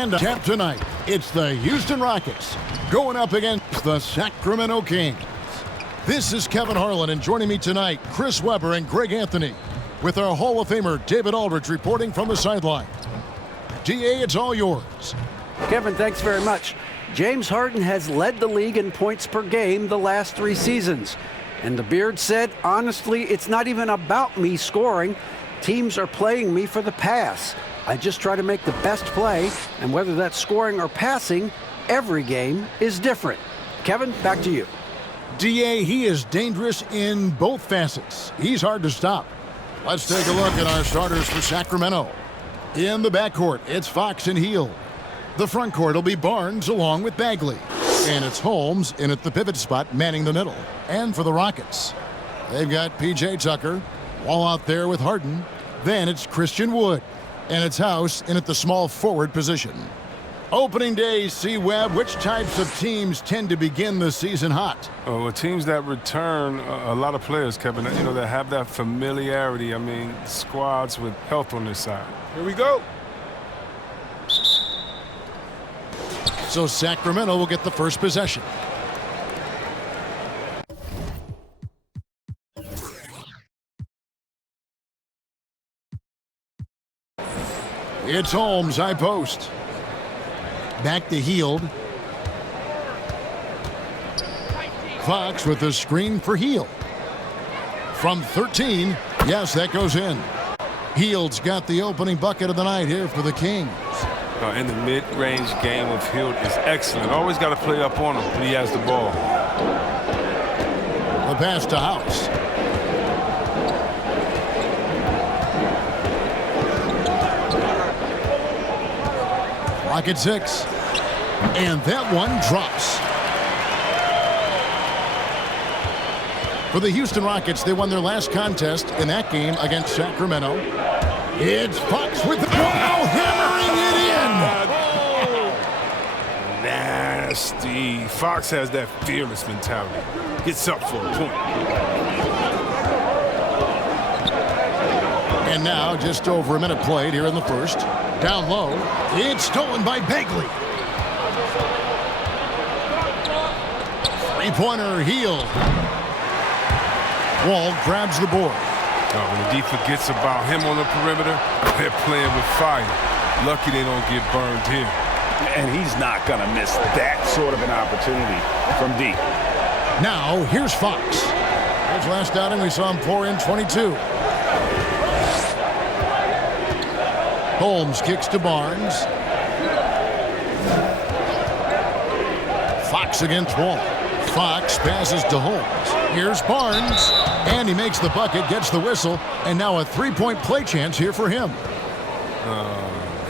And tap tonight, it's the Houston Rockets going up against the Sacramento Kings. This is Kevin Harlan, and joining me tonight, Chris Webber and Greg Anthony, with our Hall of Famer David Aldridge reporting from the sideline. DA, it's all yours. Kevin, thanks very much. James Harden has led the league in points per game the last 3 seasons. And the Beard said, honestly, it's not even about me scoring. Teams are playing me for the pass. I just try to make the best play, and whether that's scoring or passing, every game is different. Kevin, back to you. DA, he is dangerous in both facets. He's hard to stop. Let's take a look at our starters for Sacramento. In the backcourt, it's Fox and Hield. The front court will be Barnes along with Bagley. And it's Holmes in at the pivot spot, manning the middle. And for the Rockets, they've got P.J. Tucker, Wall out there with Harden. Then it's Christian Wood. And it's House in at the small forward position. Opening day, C-Web, which types of teams tend to begin the season hot? Well, teams that return a lot of players, Kevin, that have that familiarity. I mean, squads with health on their side. Here we go. So Sacramento will get the first possession. It's Holmes, high post. Back to Hield. Fox with the screen for Hield. From 13, yes, that goes in. Hield's got the opening bucket of the night here for the Kings. And the mid-range game of Hield is excellent. Always got to play up on him when he has the ball. The pass to House. Rocket 6. And that one drops. For the Houston Rockets, they won their last contest in that game against Sacramento. It's Fox with the ball, hammering it in. Nasty. Fox has that fearless mentality. Gets up for a point. And now, just over a minute played here in the first. Down low, it's stolen by Bagley. Three-pointer, Hield. Wall grabs the board. When the D forgets about him on the perimeter, they're playing with fire. Lucky they don't get burned here. And he's not going to miss that sort of an opportunity from D. Now, here's Fox. His last outing, we saw him pour in 22. Holmes kicks to Barnes. Fox against Wall. Fox passes to Holmes. Here's Barnes. And he makes the bucket, gets the whistle, and now a three-point play chance here for him.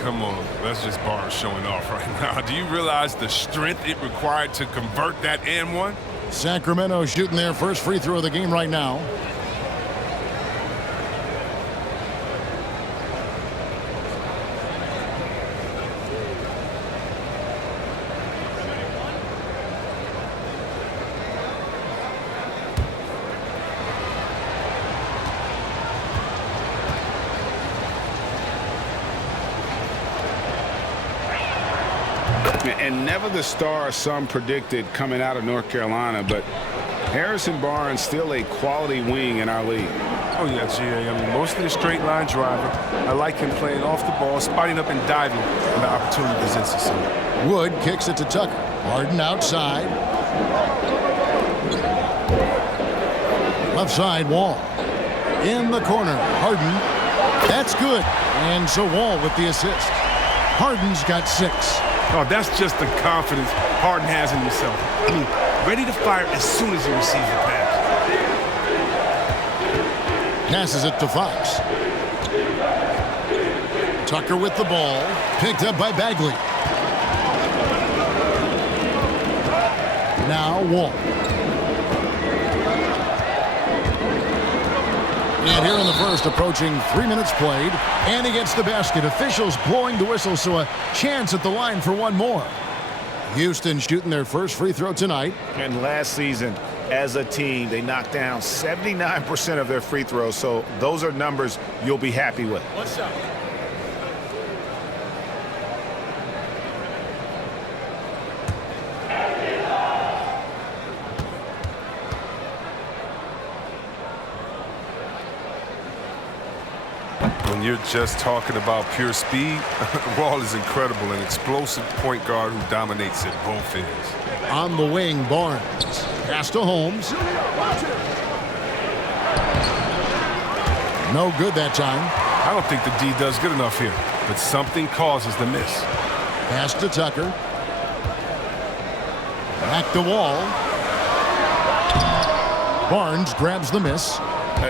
Come on. That's just Barnes showing off right now. Do you realize the strength it required to convert that and one? Sacramento shooting their first free throw of the game right now. And never the star some predicted coming out of North Carolina, but Harrison Barnes still a quality wing in our league. Oh, yeah, GA. I mean, mostly a straight line driver. I like him playing off the ball, spotting up and diving when the opportunity presents itself. Wood kicks it to Tucker. Harden outside. Left side, Wall. In the corner, Harden. That's good. And so Wall with the assist. Harden's got 6. Oh, that's just the confidence Harden has in himself. I mean, ready to fire as soon as he receives the pass. Passes it to Fox. Tucker with the ball. Picked up by Bagley. Now Wall. And here in the first, approaching 3 minutes played, and he gets the basket. Officials blowing the whistle, so a chance at the line for one more. Houston shooting their first free throw tonight. And last season, as a team, they knocked down 79% of their free throws, so those are numbers you'll be happy with. What's up? and you're just talking about pure speed, Wall is incredible, an explosive point guard who dominates at both ends. On the wing, Barnes. Pass to Holmes. No good that time. I don't think the D does good enough here, but something causes the miss. Pass to Tucker. Back to Wall. Barnes grabs the miss.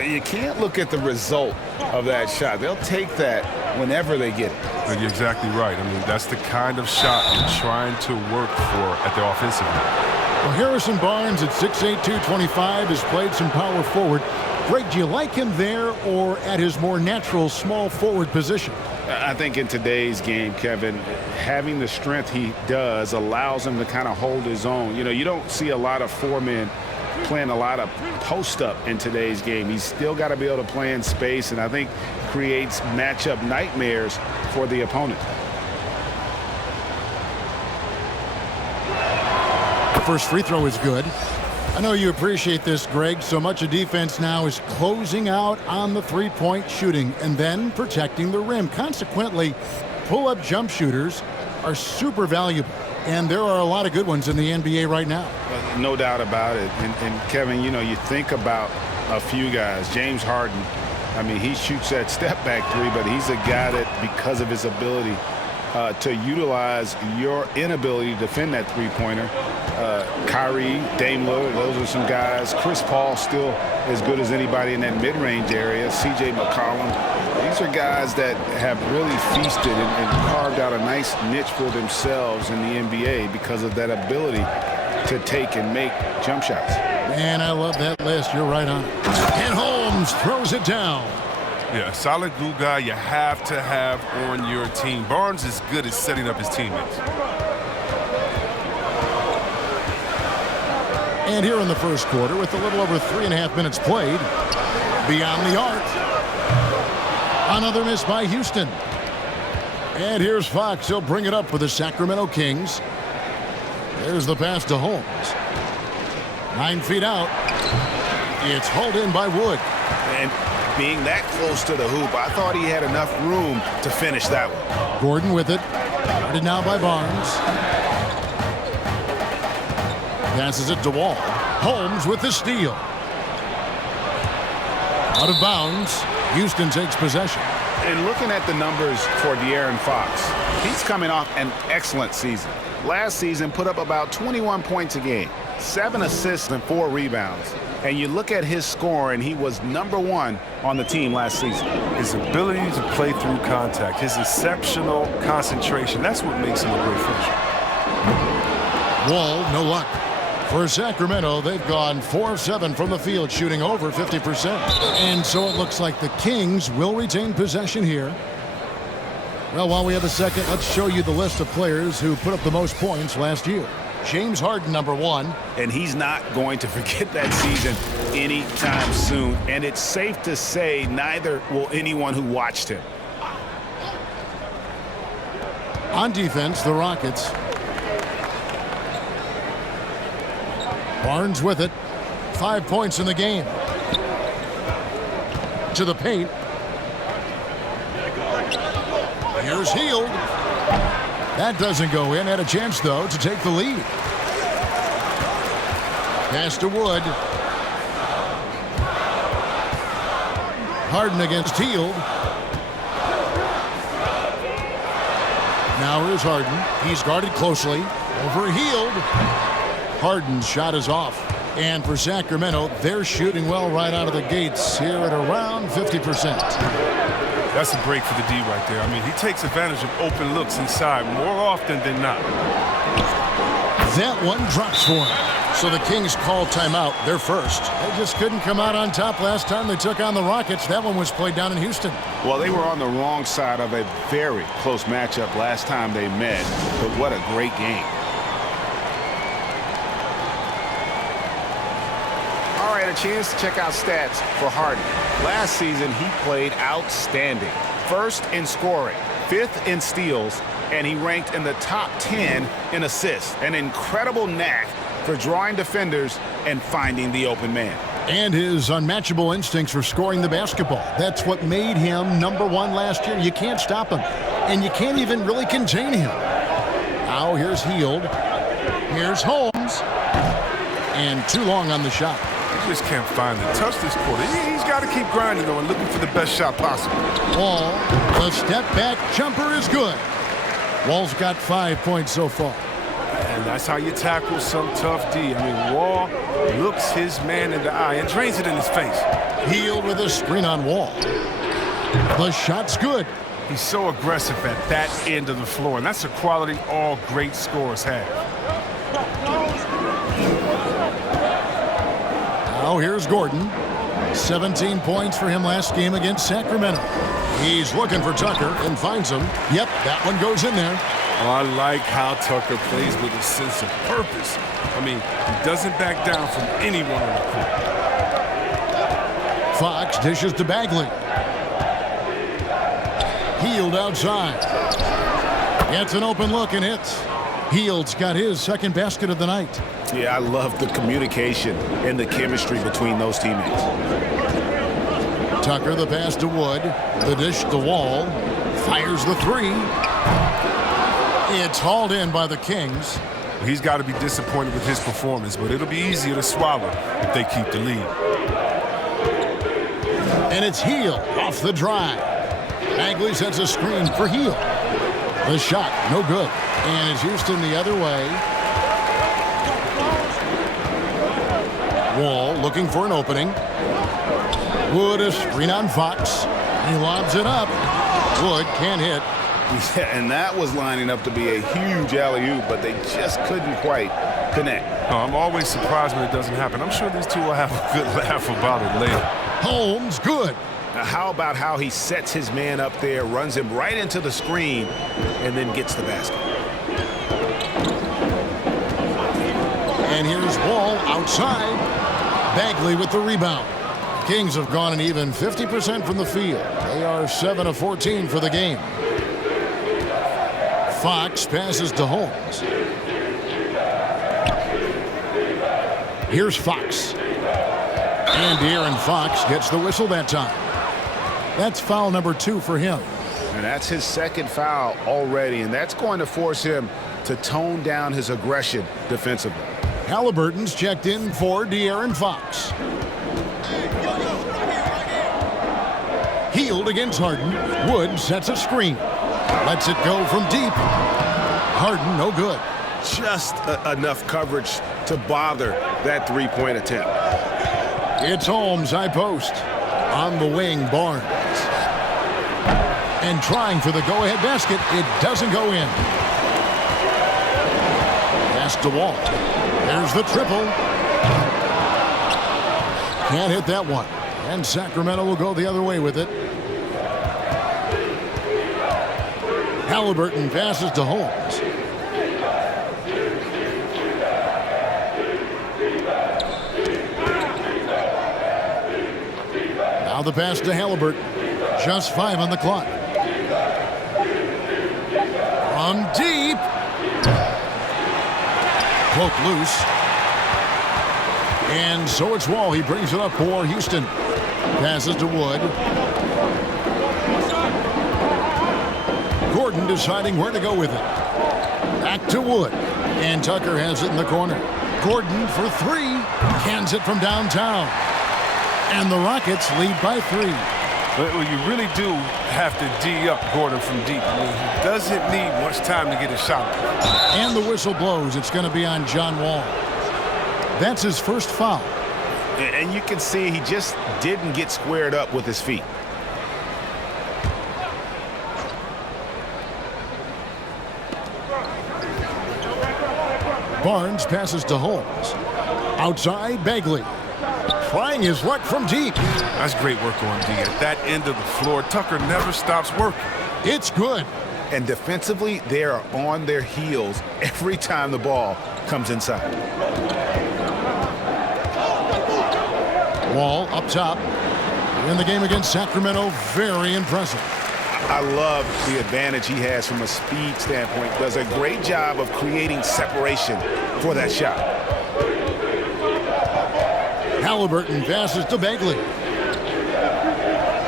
You can't look at the result of that shot. They'll take that whenever they get it. But you're exactly right. I mean, that's the kind of shot you're trying to work for at the offensive end. Well, Harrison Barnes at 6'8", 225 has played some power forward. Greg, do you like him there or at his more natural small forward position? I think in today's game, Kevin, having the strength he does allows him to kind of hold his own. You know, you don't see a lot of four men playing a lot of post-up in today's game. He's still got to be able to play in space, and I think creates matchup nightmares for the opponent. The first free throw is good. I know you appreciate this, Greg. So much of defense now is closing out on the three-point shooting and then protecting the rim. Consequently, pull-up jump shooters are super valuable, and there are a lot of good ones in the NBA right now. No doubt about it. And Kevin, you know, you think about a few guys. James Harden, I mean, he shoots that step-back three, but he's a guy that, because of his ability to utilize your inability to defend that three-pointer, Kyrie, Dame Lillard, those are some guys. Chris Paul still as good as anybody in that mid-range area. C.J. McCollum. These are guys that have really feasted and carved out a nice niche for themselves in the NBA because of that ability to take and make jump shots. Man, I love that list. You're right on it. And Holmes throws it down. Yeah, solid glue guy you have to have on your team. Barnes is good at setting up his teammates. And here in the first quarter, with a little over 3.5 minutes played, beyond the arc. Another miss by Houston. And here's Fox. He'll bring it up for the Sacramento Kings. There's the pass to Holmes. 9 feet out. It's hauled in by Wood. And being that close to the hoop, I thought he had enough room to finish that one. Gordon with it. Guarded now by Barnes. Passes it to Wall. Holmes with the steal. Out of bounds. Houston takes possession. And looking at the numbers for De'Aaron Fox, he's coming off an excellent season. Last season put up about 21 points a game, 7 assists and 4 rebounds. And you look at his score, and he was #1 on the team last season. His ability to play through contact, his exceptional concentration, that's what makes him a great finisher. Wall, no luck. For Sacramento, they've gone 4 of 7 from the field, shooting over 50%. And so it looks like the Kings will retain possession here. Well, while we have a second, let's show you the list of players who put up the most points last year. James Harden, #1. And he's not going to forget that season anytime soon. And it's safe to say neither will anyone who watched him. On defense, the Rockets. Barnes with it. 5 points in the game. To the paint. Here's Hield. That doesn't go in. Had a chance, though, to take the lead. Pass to Wood. Harden against Hield. Now here's Harden. He's guarded closely. Over Hield. Harden's shot is off. And for Sacramento, they're shooting well right out of the gates here at around 50%. That's a break for the D right there. I mean, he takes advantage of open looks inside more often than not. That one drops for him. So the Kings call timeout. They're first. They just couldn't come out on top last time they took on the Rockets. That one was played down in Houston. Well, they were on the wrong side of a very close matchup last time they met. But what a great game. All right, a chance to check out stats for Harden. Last season, he played outstanding. First in scoring, 5th in steals, and he ranked in the top 10 in assists. An incredible knack for drawing defenders and finding the open man. And his unmatchable instincts for scoring the basketball. That's what made him #1 last year. You can't stop him, and you can't even really contain him. Now here's Hield. Here's Holmes. And too long on the shot. He just can't find the touch this quarter. He's got to keep grinding, though, and looking for the best shot possible. Wall, the step-back jumper is good. Wall's got 5 points so far. And that's how you tackle some tough D. I mean, Wall looks his man in the eye and drains it in his face. Hield with a screen on Wall. The shot's good. He's so aggressive at that end of the floor, and that's a quality all great scorers have. Now here's Gordon. 17 points for him last game against Sacramento. He's looking for Tucker and finds him. Yep, that one goes in there. Oh, I like how Tucker plays with a sense of purpose. I mean, he doesn't back down from anyone on the court. Fox dishes to Bagley. Hield outside. Gets an open look and hits. Hield's got his second basket of the night. Yeah, I love the communication and the chemistry between those teammates. Tucker the pass to Wood. The dish to Wall. Fires the three. It's hauled in by the Kings. He's got to be disappointed with his performance, but it'll be easier to swallow if they keep the lead. And it's Hield off the drive. Bagley sets a screen for Hield. The shot, no good. And it's Houston the other way. Wall looking for an opening. Wood a screen on Fox. He lobs it up. Wood can't hit. Yeah, and that was lining up to be a huge alley-oop, but they just couldn't quite connect. Oh, I'm always surprised when it doesn't happen. I'm sure these two will have a good laugh about it later. Holmes, good. Now, how about how he sets his man up there, runs him right into the screen, and then gets the basket. And here's Wall outside. Bagley with the rebound. Kings have gone an even 50% from the field. They are 7 of 14 for the game. Fox passes to Holmes. Here's Fox. And De'Aaron Fox gets the whistle that time. That's foul number 2 for him. And that's his second foul already, and that's going to force him to tone down his aggression defensively. Halliburton's checked in for De'Aaron Fox. Hield against Harden. Wood sets a screen. Lets it go from deep. Harden, no good. Just enough coverage to bother that three-point attempt. It's Holmes, high post. On the wing, Barnes. And trying for the go-ahead basket. It doesn't go in. Pass to Wall. There's the triple. Can't hit that one. And Sacramento will go the other way with it. Halliburton passes to Holmes. Now the pass to Halliburton. Just 5 on the clock. From deep. Poke loose. And so it's Wall. He brings it up for Houston. Passes to Wood. Gordon deciding where to go with it. Back to Wood. And Tucker has it in the corner. Gordon for 3. Cans it from downtown. And the Rockets lead by 3. Well, you really do have to D up Gordon from deep. I mean, he doesn't need much time to get a shot. And the whistle blows. It's going to be on John Wall. That's his first foul. And you can see he just didn't get squared up with his feet. Barnes passes to Holmes. Outside, Bagley. Trying his luck from deep. That's great work on D. At that end of the floor, Tucker never stops working. It's good. And defensively, they are on their heels every time the ball comes inside. Wall up top. In the game against Sacramento, very impressive. I love the advantage he has from a speed standpoint. Does a great job of creating separation for that shot. Halliburton passes to Bagley.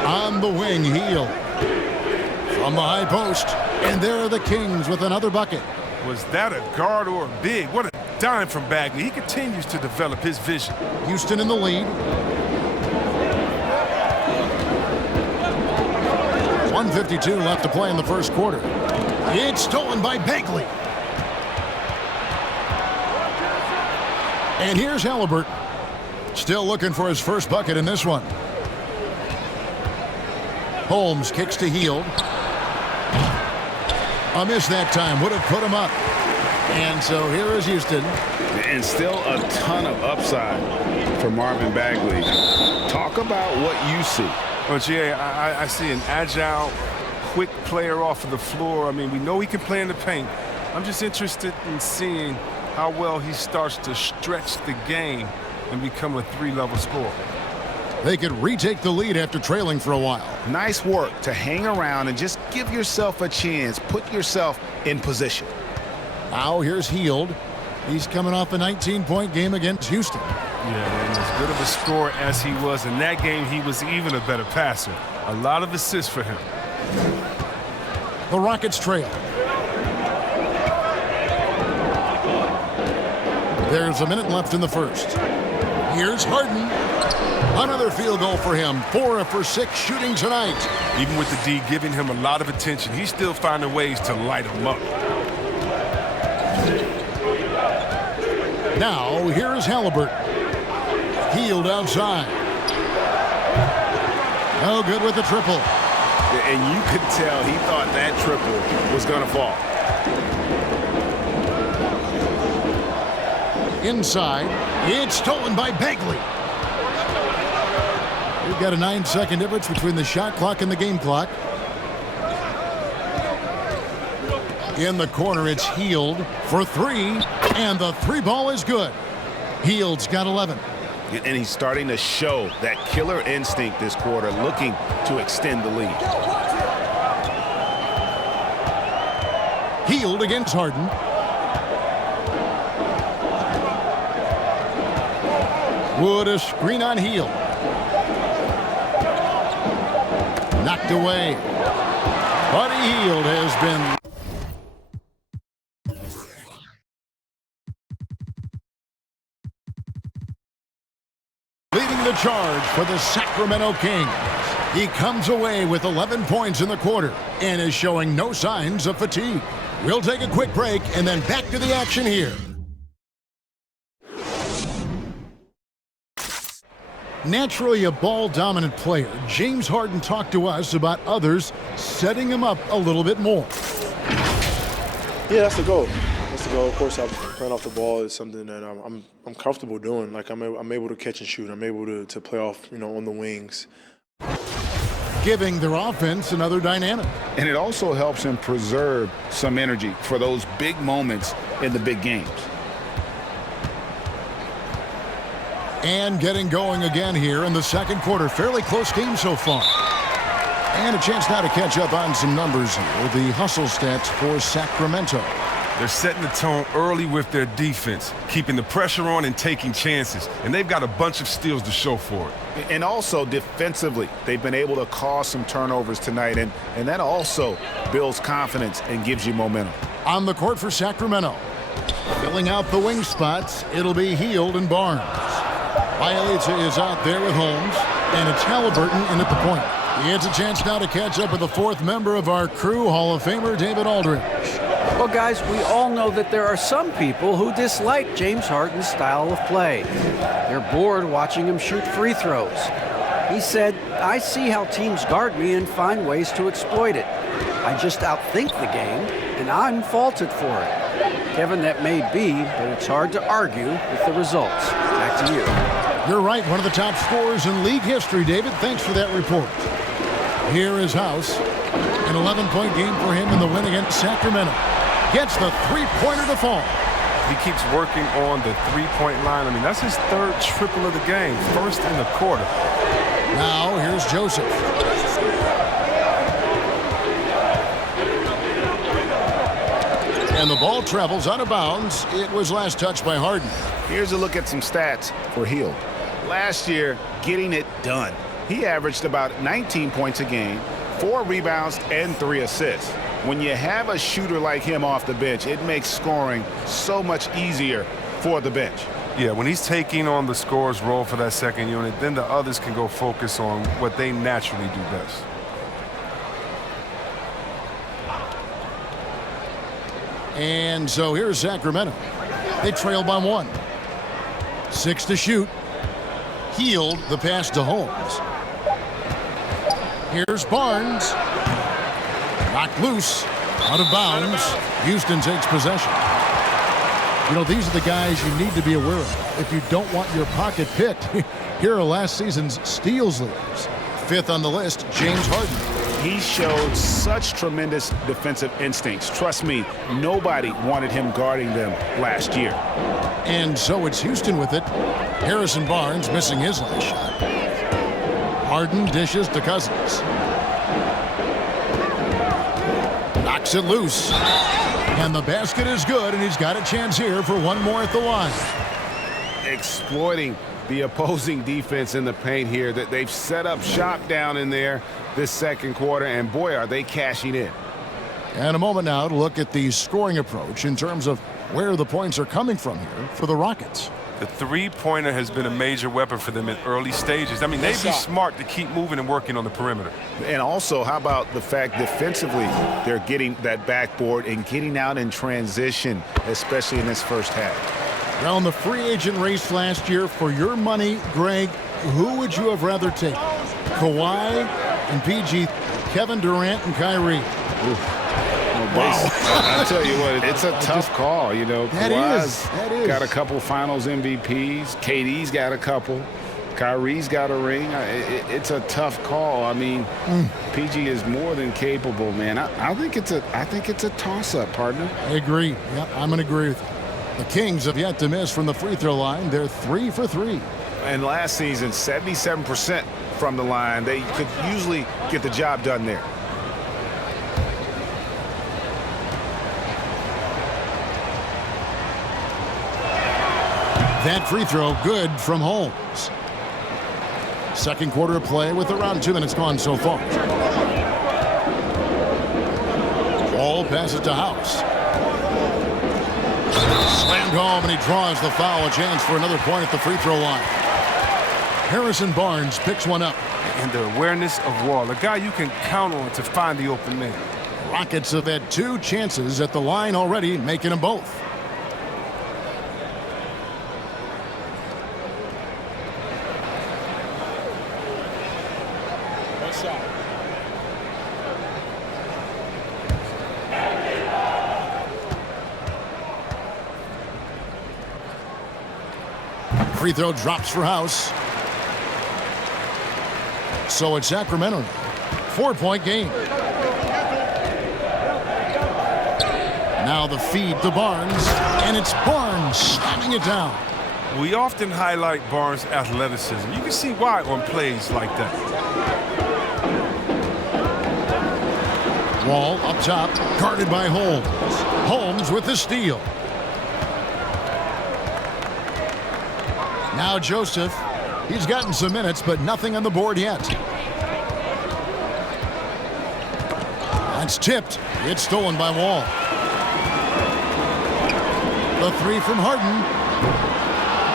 On the wing, Hield. From the high post. And there are the Kings with another bucket. Was that a guard or a big? What a dime from Bagley. He continues to develop his vision. Houston in the lead. 1:52 left to play in the first quarter. It's stolen by Bagley. And here's Halliburton. Still looking for his first bucket in this one. Holmes kicks to Hield. A miss that time. Would have put him up. And so here is Houston. And still a ton of upside for Marvin Bagley. Talk about what you see. Well, Jay, I see an agile, quick player off of the floor. I mean, we know he can play in the paint. I'm just interested in seeing how well he starts to stretch the game and become a three-level scorer. They could retake the lead after trailing for a while. Nice work to hang around and just give yourself a chance. Put yourself in position. Now here's Hield. He's coming off a 19-point game against Houston. Yeah, and as good of a scorer as he was in that game, he was even a better passer. A lot of assists for him. The Rockets trail. There's a minute left in the first. Here's Harden. Another field goal for him. 4 for 6 shooting tonight. Even with the D giving him a lot of attention, he's still finding ways to light him up. Now, here's Halliburton. Hield outside. No good with the triple. And you could tell he thought that triple was going to fall. Inside. It's stolen by Bagley. We've got a 9-second difference between the shot clock and the game clock. In the corner, it's Hield for 3, and the 3 ball is good. Hield's got 11. And he's starting to show that killer instinct this quarter, looking to extend the lead. Hield against Harden. Wood a screen on Hield. Knocked away. Buddy Hield has been leading the charge for the Sacramento Kings. He comes away with 11 points in the quarter and is showing no signs of fatigue. We'll take a quick break and then back to the action here. Naturally a ball-dominant player, James Harden talked to us about others setting him up a little bit more. Yeah, that's the goal. That's the goal. Of course, playing off the ball is something that I'm comfortable doing. Like I'm able to catch and shoot. I'm able to play off, on the wings. Giving their offense another dynamic. And it also helps him preserve some energy for those big moments in the big games. And getting going again here in the second quarter. Fairly close game so far. And a chance now to catch up on some numbers here. The hustle stats for Sacramento. They're setting the tone early with their defense, keeping the pressure on and taking chances. And they've got a bunch of steals to show for it. And also defensively, they've been able to cause some turnovers tonight. And that also builds confidence and gives you momentum. On the court for Sacramento. Filling out the wing spots, it'll be Hield and Barnes. Bielitsa is out there with Holmes, and it's Halliburton in at the point. He has a chance now to catch up with the fourth member of our crew, Hall of Famer David Aldridge. Well, guys, we all know that there are some people who dislike James Harden's style of play. They're bored watching him shoot free throws. He said, "I see how teams guard me and find ways to exploit it. I just outthink the game, and I'm faulted for it." Kevin, that may be, but it's hard to argue with the results. Back to you. You're right, one of the top scorers in league history, David. Thanks for that report. Here is House. An 11-point game for him in the win against Sacramento. Gets the three-pointer to fall. He keeps working on the three-point line. I mean, that's his third triple of the game, first in the quarter. Now, here's Joseph. And the ball travels out of bounds. It was last touched by Harden. Here's a look at some stats for Hield. last year getting it done. He averaged about 19 points a game, 4 rebounds, and 3 assists. When you have a shooter like him off the bench, it makes scoring so much easier for the bench. Yeah, when he's taking on the scorer's role for that second unit, then the others can go focus on what they naturally do best. And so here's Sacramento. They trail by 1. 6 to shoot. Healed the pass to Holmes. Here's Barnes. Knocked loose. Out of bounds. Houston takes possession. You know, these are the guys you need to be aware of if you don't want your pocket picked. Here are last season's steals leaders. 5th on the list, James Harden. He showed such tremendous defensive instincts. Trust me, nobody wanted him guarding them last year. And so it's Houston with it. Harrison Barnes missing his last shot. Harden dishes to Cousins. Knocks it loose. And the basket is good, and he's got a chance here for one more at the line. Exploiting the opposing defense in the paint here. That they've set up shop down in there this second quarter, and boy, are they cashing in. And a moment now to look at the scoring approach in terms of where the points are coming from here for the Rockets. The three-pointer has been a major weapon for them in early stages. I mean, they'd be smart to keep moving and working on the perimeter. And also, how about the fact defensively they're getting that backboard and getting out in transition, especially in this first half. Well, in the free agent race last year, for your money, Greg, who would you have rather taken? Kawhi and PG, Kevin Durant and Kyrie. Wow. I'll tell you what, it's a tough call. You know, Kawhi's got a couple finals MVPs. KD's got a couple. Kyrie's got a ring. It's a tough call. I mean, PG is more than capable, man. I think it's a toss-up, partner. I agree. Yep, I'm going to agree with you. The Kings have yet to miss from the free throw line. They're 3 for 3. And last season, 77% from the line. They could usually get the job done there. That free throw good from Holmes. Second quarter of play with around 2 minutes gone so far. Ball passes to House. Slammed home, and he draws the foul. A chance for another point at the free throw line. Harrison Barnes picks one up. And the awareness of Wall, a guy you can count on to find the open man. Rockets have had 2 chances at the line already, making them both. Free throw drops for House. So it's Sacramento. 4-point game. Now the feed to Barnes, and it's Barnes slamming it down. We often highlight Barnes' athleticism. You can see why on plays like that. Wall up top, guarded by Holmes. Holmes with the steal. Now Joseph. He's gotten some minutes, but nothing on the board yet. That's tipped. It's stolen by Wall. The 3 from Harden.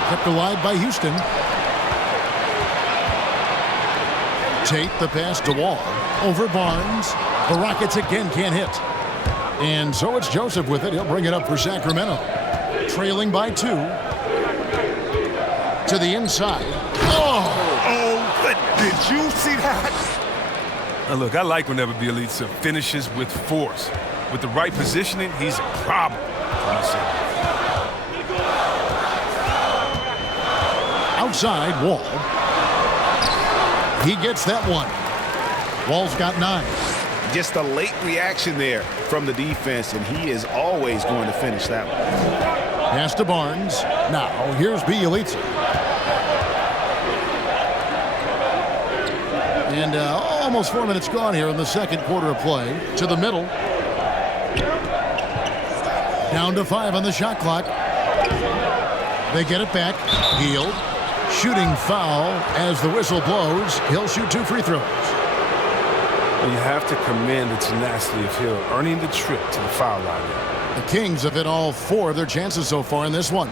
Kept alive by Houston. Tate the pass to Wall. Over Barnes. The Rockets again can't hit. And so it's Joseph with it. He'll bring it up for Sacramento. Trailing by 2. To the inside. Did you see that? Now look, I like whenever Bielitsa finishes with force. With the right positioning, he's a problem. Outside, Wall. He gets that one. Wall's got 9. Just a late reaction there from the defense, and he is always going to finish that one. Pass to Barnes. Now, here's Bielitsa. And almost 4 minutes gone here in the second quarter of play. To the middle. Down to 5 on the shot clock. They get it back. Healed. Shooting foul as the whistle blows. He'll shoot 2 free throws. And you have to commend the tenacity of Hill, earning the trip to the foul line. The Kings have hit all 4 of their chances so far in this one.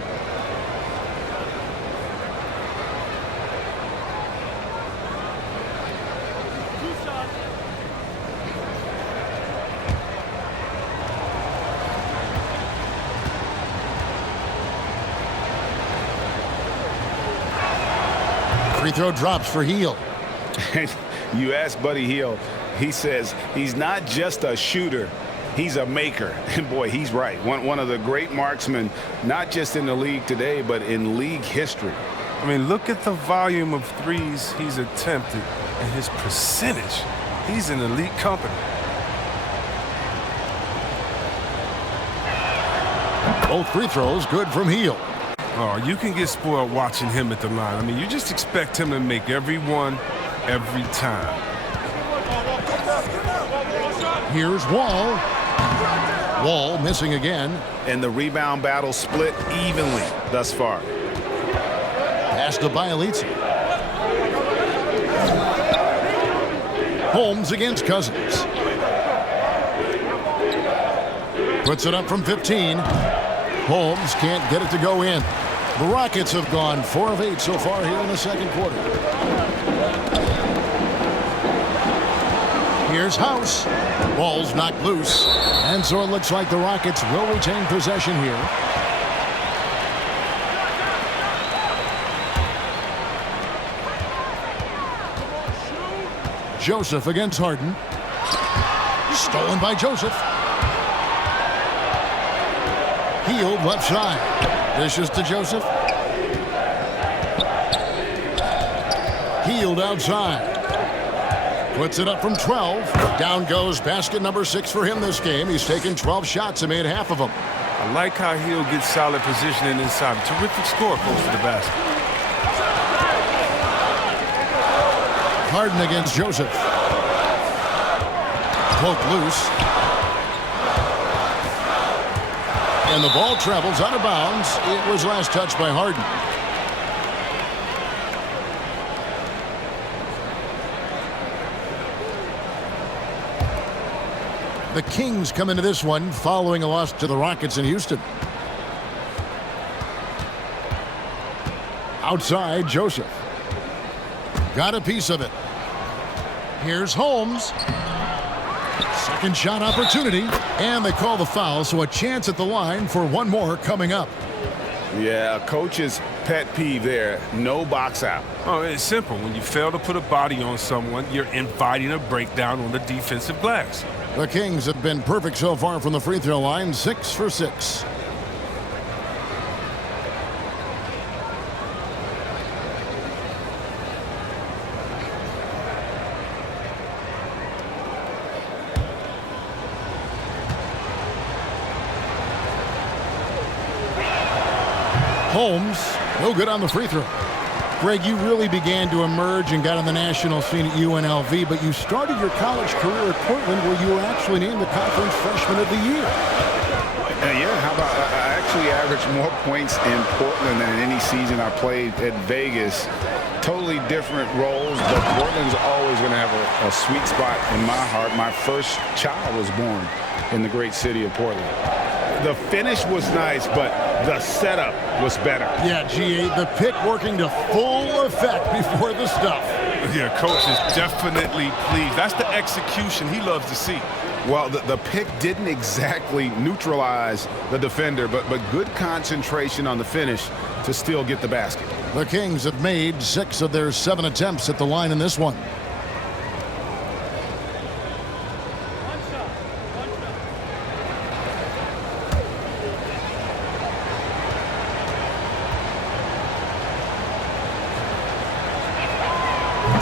Free throw drops for Hill. You ask Buddy Hield, he says he's not just a shooter, he's a maker. And boy, he's right. One of the great marksmen, not just in the league today, but in league history. I mean, look at the volume of threes he's attempted and his percentage. He's in elite company. Both free throws good from Hill. Oh, you can get spoiled watching him at the line. I mean, you just expect him to make every one, every time. Here's Wall. Wall missing again. And the rebound battle split evenly thus far. Pass to Bielitsa. Holmes against Cousins. Puts it up from 15. Holmes can't get it to go in. The Rockets have gone 4 of 8 so far here in the second quarter. Here's House. Ball's knocked loose. And so it looks like the Rockets will retain possession here. Joseph against Harden. Stolen by Joseph. Hield left side. Dishes to Joseph. Hield outside. Puts it up from 12. Down goes basket number 6 for him this game. He's taken 12 shots and made half of them. I like how Hill gets solid positioning inside. Terrific score close to the basket. Harden against Joseph. Poke loose. And the ball travels out of bounds. It was last touched by Harden. The Kings come into this one following a loss to the Rockets in Houston. Outside, Joseph. Got a piece of it. Here's Holmes. Second shot opportunity. And they call the foul, so a chance at the line for one more coming up. Yeah, a coach's pet peeve there. No box out. Oh, it's simple. When you fail to put a body on someone, you're inviting a breakdown on the defensive glass. The Kings have been perfect so far from the free throw line, 6 for 6. Holmes, no good on the free throw. Greg, you really began to emerge and got on the national scene at UNLV, but you started your college career at Portland where you were actually named the Conference Freshman of the Year. Yeah, how about I actually averaged more points in Portland than in any season I played at Vegas. Totally different roles, but Portland's always going to have a sweet spot in my heart. My first child was born in the great city of Portland. The finish was nice, but the setup was better. Yeah, GA, the pick working to full effect before the stuff. Yeah, coach is definitely pleased. That's the execution he loves to see. Well, the pick didn't exactly neutralize the defender, but good concentration on the finish to still get the basket. The Kings have made 6 of their 7 attempts at the line in this one.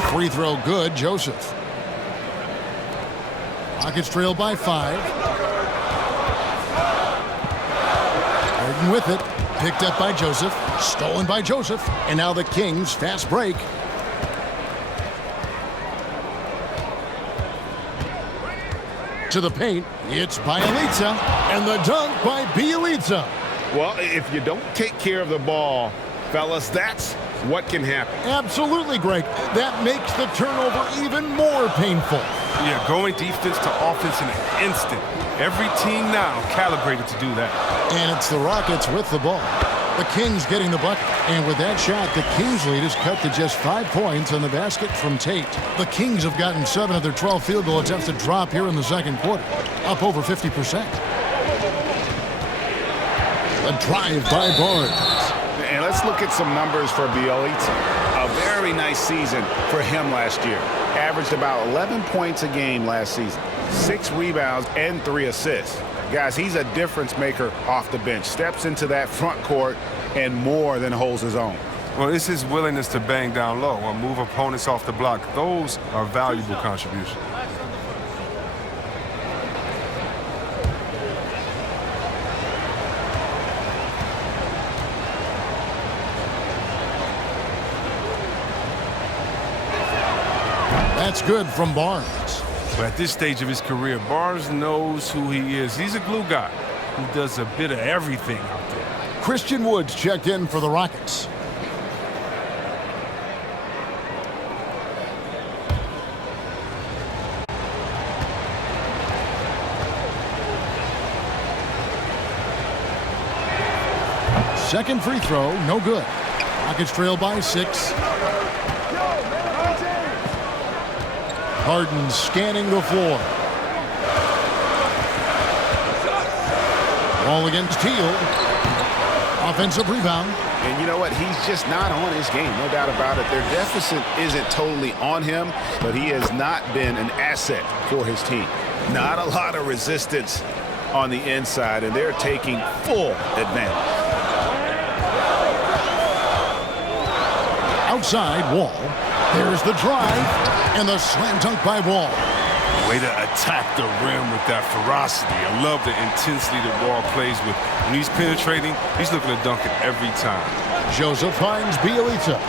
Free throw good, Joseph. Rockets trail by 5. Harden with it. Picked up by Joseph. Stolen by Joseph. And now the Kings fast break. To the paint. It's Bielitsa. And the dunk by Bielitsa. Well, if you don't take care of the ball, fellas, that's what can happen. Absolutely, Greg. That makes the turnover even more painful. Yeah, going defense to offense in an instant. Every team now calibrated to do that. And it's the Rockets with the ball. The Kings getting the bucket. And with that shot, the Kings lead is cut to just 5 points on the basket from Tate. The Kings have gotten 7 of their 12 field goal attempts to drop here in the second quarter, up over 50%. A drive by Barnes. And let's look at some numbers for Bielitsa. A very nice season for him last year. Averaged about 11 points a game last season. 6 rebounds and 3 assists. Guys, he's a difference maker off the bench. Steps into that front court and more than holds his own. Well, it's his willingness to bang down low or move opponents off the block. Those are valuable contributions. That's good from Barnes. But at this stage of his career, Barnes knows who he is. He's a glue guy who does a bit of everything out there. Christian Woods checked in for the Rockets. Second free throw, no good. Rockets trail by 6. Harden scanning the floor. Ball against Teal. Offensive rebound. And you know what? He's just not on his game, no doubt about it. Their deficit isn't totally on him, but he has not been an asset for his team. Not a lot of resistance on the inside, and they're taking full advantage. Outside, Wall. There's the drive. And the slam dunk by Wall. Way to attack the rim with that ferocity. I love the intensity that Wall plays with. When he's penetrating, he's looking to dunk it every time. Joseph finds Bielitsa.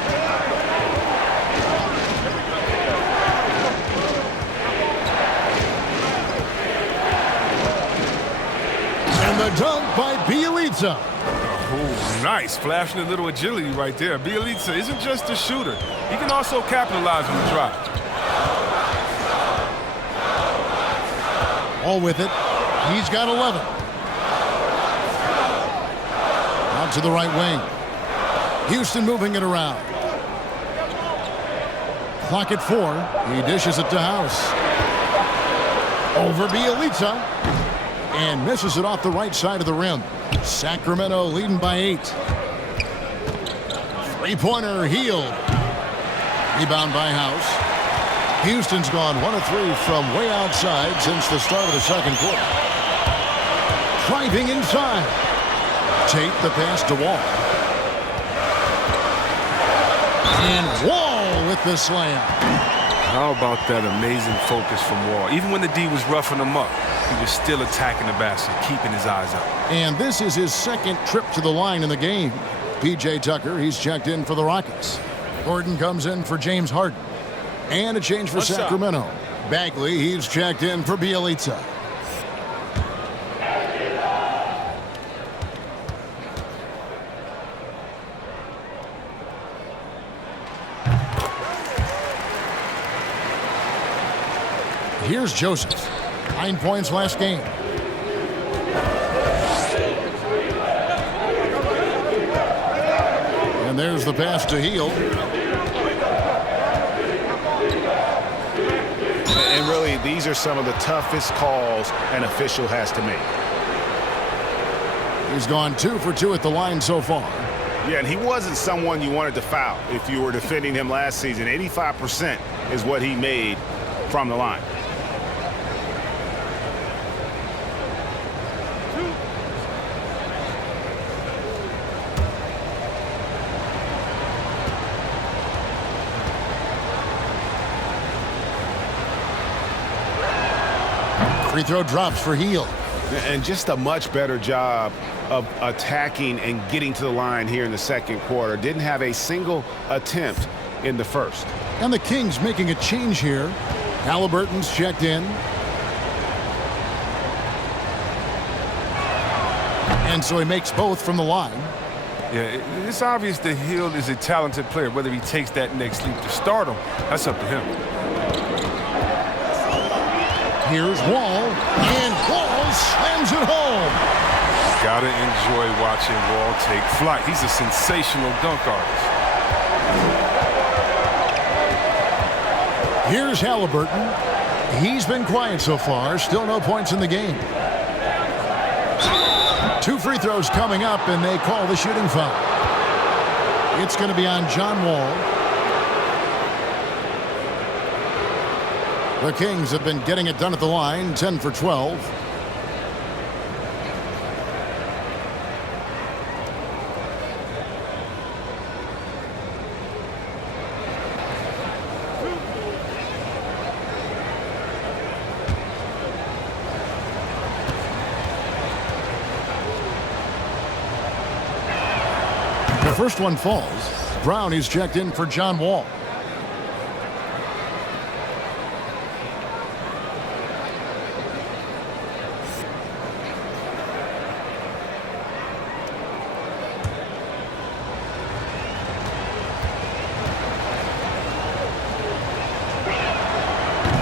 And the dunk by Bielitsa. Oh, nice. Flashing a little agility right there. Bielitsa isn't just a shooter. He can also capitalize on the drive. All with it. He's got 11. Out to the right wing. Houston moving it around. Clock at 4. He dishes it to House. Over Bielitsa. And misses it off the right side of the rim. Sacramento leading by 8. Three-pointer, Hield. Rebound by House. Houston's gone 1 of 3 from way outside since the start of the second quarter. Driving inside. Tate the pass to Wall. And Wall with the slam. How about that amazing focus from Wall? Even when the D was roughing him up, he was still attacking the basket, keeping his eyes up. And this is his second trip to the line in the game. P.J. Tucker, he's checked in for the Rockets. Gordon comes in for James Harden. And a change for Sacramento. Bagley, he's checked in for Bielitsa. Here's Joseph. 9 points last game. And there's the pass to Hield. And really, these are some of the toughest calls an official has to make. He's gone 2 for 2 at the line so far. Yeah, and he wasn't someone you wanted to foul if you were defending him last season. 85% is what he made from the line. Free throw drops for Hield. And just a much better job of attacking and getting to the line here in the second quarter. Didn't have a single attempt in the first. And the Kings making a change here. Halliburton's checked in. And so he makes both from the line. Yeah, it's obvious that Hill is a talented player. Whether he takes that next leap to stardom, that's up to him. Here's Wall, and Wall slams it home. Gotta enjoy watching Wall take flight. He's a sensational dunk artist. Here's Halliburton. He's been quiet so far. Still no points in the game. 2 free throws coming up, and they call the shooting foul. It's going to be on John Wall. The Kings have been getting it done at the line, 10 for 12. The first one falls. Brown is checked in for John Wall.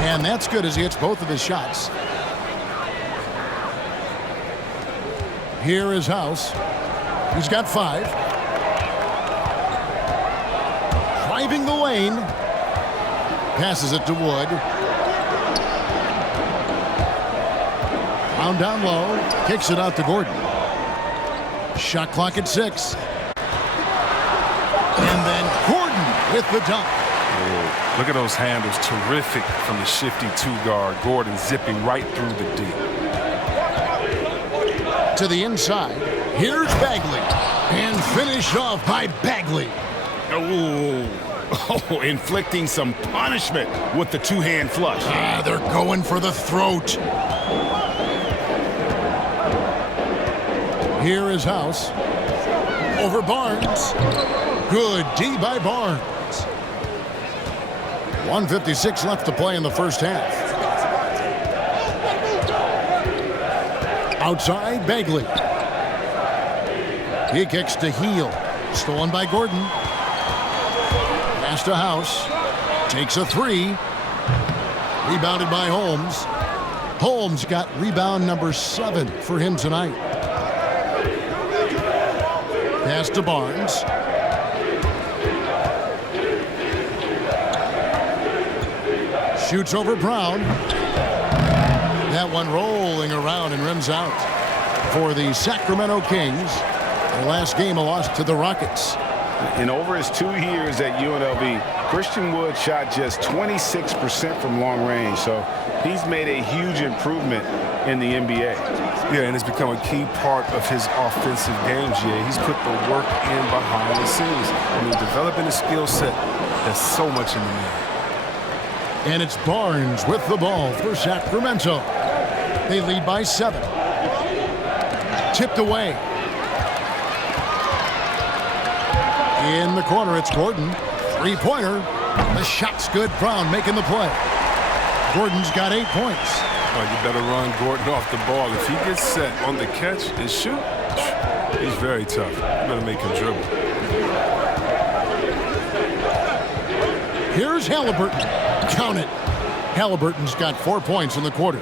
And that's good as he hits both of his shots. Here is House. He's got 5. Driving the lane. Passes it to Wood. Brown down low. Kicks it out to Gordon. Shot clock at 6. And then Gordon with the dunk. Look at those handles. Terrific from the shifty 2-guard. Gordon zipping right through the D. To the inside. Here's Bagley. And finished off by Bagley. Oh, inflicting some punishment with the 2-hand flush. They're going for the throat. Here is House. Over Barnes. Good D by Barnes. 1:56 left to play in the first half. Outside, Bagley. He kicks to Heel. Stolen by Gordon. Pass to House. Takes a 3. Rebounded by Holmes. Holmes got rebound number 7 for him tonight. Pass to Barnes. Shoots over Brown. That one rolling around and rims out for the Sacramento Kings. Their last game, a loss to the Rockets. In over his 2 years at UNLV, Christian Wood shot just 26% from long range, so he's made a huge improvement in the NBA. Yeah, and it's become a key part of his offensive game, Jay. He's put the work in behind the scenes. I mean, developing a skill set, there's so much in the man. And it's Barnes with the ball for Sacramento. They lead by 7. Tipped away. In the corner, it's Gordon. 3-pointer. The shot's good. Brown making the play. Gordon's got 8 points. Oh, you better run Gordon off the ball. If he gets set on the catch and shoot, he's very tough. You better make him dribble. Here's Halliburton. Count it. Halliburton's got 4 points in the quarter.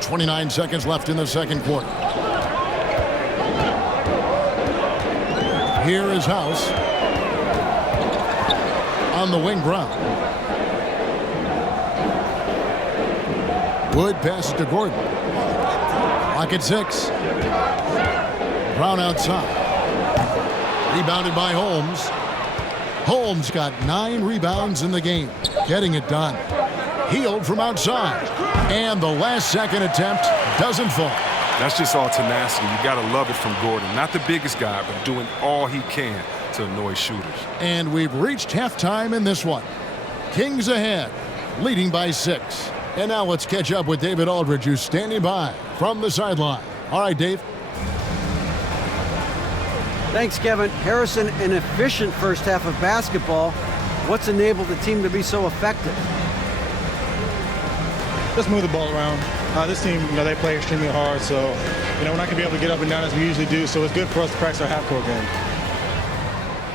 29 seconds left in the second quarter. Here is House. On the wing, Brown. Wood passes to Gordon. Clock at 6. Brown outside. Rebounded by Holmes. Holmes got 9 rebounds in the game. Getting it done. Healed from outside. And the last second attempt doesn't fall. That's just all tenacity. You got to love it from Gordon. Not the biggest guy, but doing all he can to annoy shooters. And we've reached halftime in this one. Kings ahead, leading by 6. And now let's catch up with David Aldridge, who's standing by from the sideline. All right, Dave. Thanks, Kevin. Harrison, an efficient first half of basketball. What's enabled the team to be so effective? Just move the ball around. This team, they play extremely hard, so we're not going to be able to get up and down as we usually do, so it's good for us to practice our half-court game.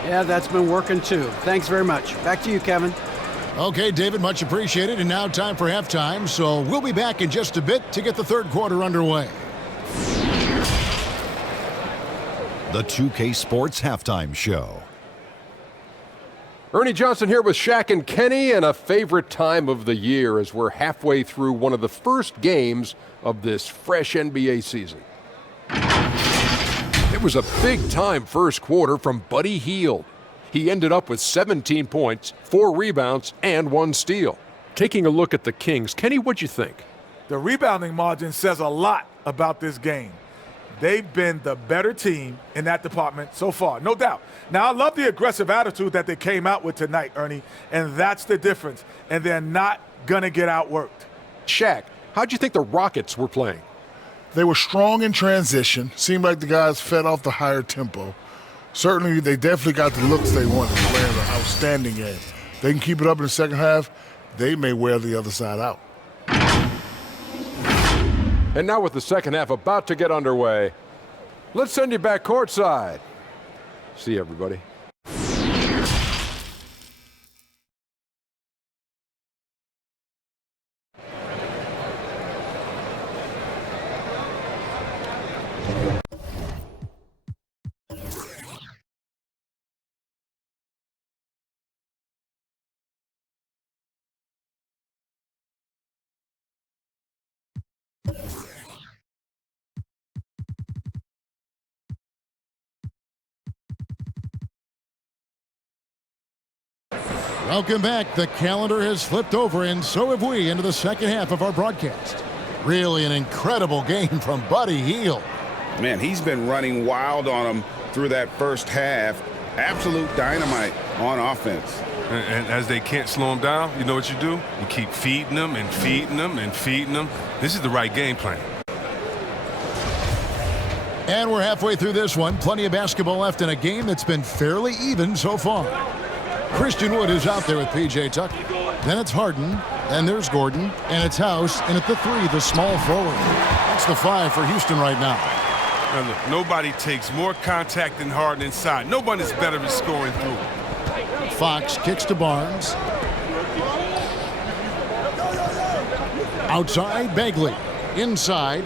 Yeah, that's been working too. Thanks very much. Back to you, Kevin. Okay, David, much appreciated. And now time for halftime, so we'll be back in just a bit to get the third quarter underway. The 2K Sports Halftime Show. Ernie Johnson here with Shaq and Kenny, and a favorite time of the year as we're halfway through one of the first games of this fresh NBA season. It was a big-time first quarter from Buddy Hield. He ended up with 17 points, 4 rebounds, and 1 steal. Taking a look at the Kings, Kenny, what'd you think? The rebounding margin says a lot about this game. They've been the better team in that department so far, no doubt. Now, I love the aggressive attitude that they came out with tonight, Ernie, and that's the difference. And they're not going to get outworked. Shaq, how'd you think the Rockets were playing? They were strong in transition. Seemed like the guys fed off the higher tempo. Certainly, they definitely got the looks they wanted, playing an outstanding game. They can keep it up in the second half, they may wear the other side out. And now with the second half about to get underway, let's send you back courtside. See you, everybody. Welcome back. The calendar has flipped over, and so have we, into the second half of our broadcast. Really an incredible game from Buddy Hield. Man, he's been running wild on him through that first half. Absolute dynamite on offense. And as they can't slow him down, you know what you do? You keep feeding them and feeding them and feeding them. This is the right game plan. And we're halfway through this one. Plenty of basketball left in a game that's been fairly even so far. Christian Wood is out there with P.J. Tucker. Then it's Harden, and there's Gordon, and it's House, and at the 3, the small forward. That's the 5 for Houston right now. Now look, nobody takes more contact than Harden inside. Nobody's better at scoring through. Fox kicks to Barnes. Outside, Bagley. Inside.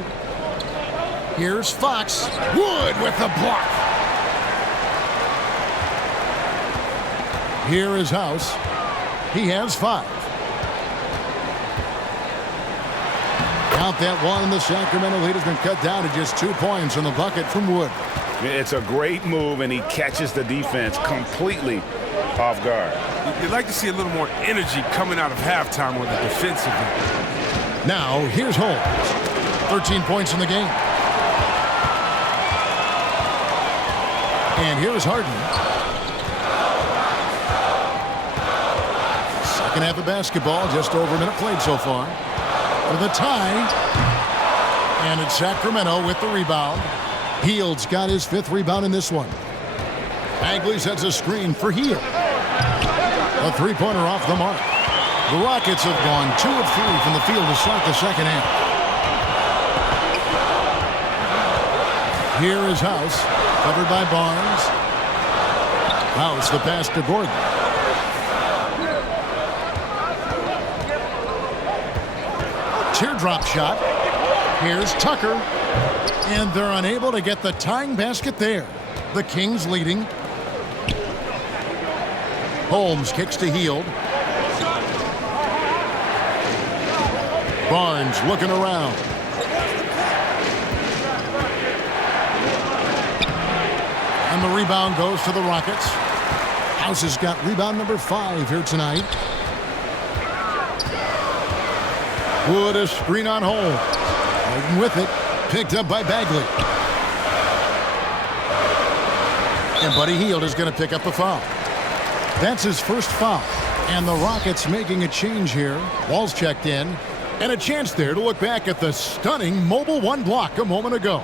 Here's Fox. Wood with the block. Here is House. He has 5. Count that one, and the Sacramento lead has been cut down to just 2 points on the bucket from Wood. It's a great move, and he catches the defense completely off guard. You'd like to see a little more energy coming out of halftime on the defensive end. Now, here's Holmes. 13 points in the game. And here's Harden. Second half of basketball, just over a minute played so far. For the tie. And it's Sacramento with the rebound. Hield's got his 5th rebound in this one. Bagley sets a screen for Hield. A 3-pointer off the mark. The Rockets have gone 2 of 3 from the field to start the second half. Here is House, covered by Barnes. House, the pass to Gordon. Teardrop shot. Here's Tucker. And they're unable to get the tying basket there. The Kings leading. Holmes kicks to Hield. Barnes looking around. And the rebound goes to the Rockets. House has got rebound number 5 here tonight. Wood, a screen on Holmes. Harden with it. Picked up by Bagley. And Buddy Hield is going to pick up a foul. That's his first foul. And the Rockets making a change here. Wall's checked in. And a chance there to look back at the stunning mobile 1 block a moment ago.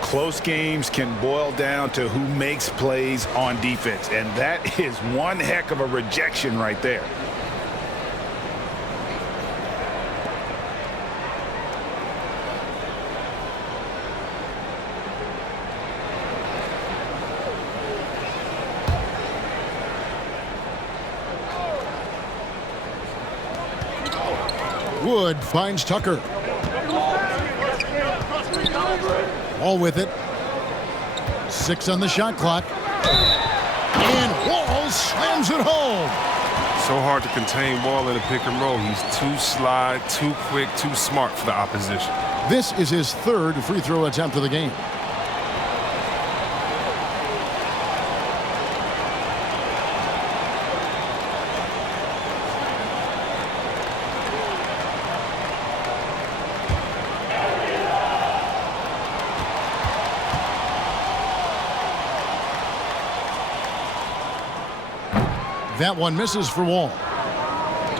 Close games can boil down to who makes plays on defense. And that is one heck of a rejection right there. Wood finds Tucker. Wall with it. 6 on the shot clock. And Wall slams it home. So hard to contain Wall in a pick and roll. He's too sly, too quick, too smart for the opposition. This is his 3rd free throw attempt of the game. That one misses for Wall.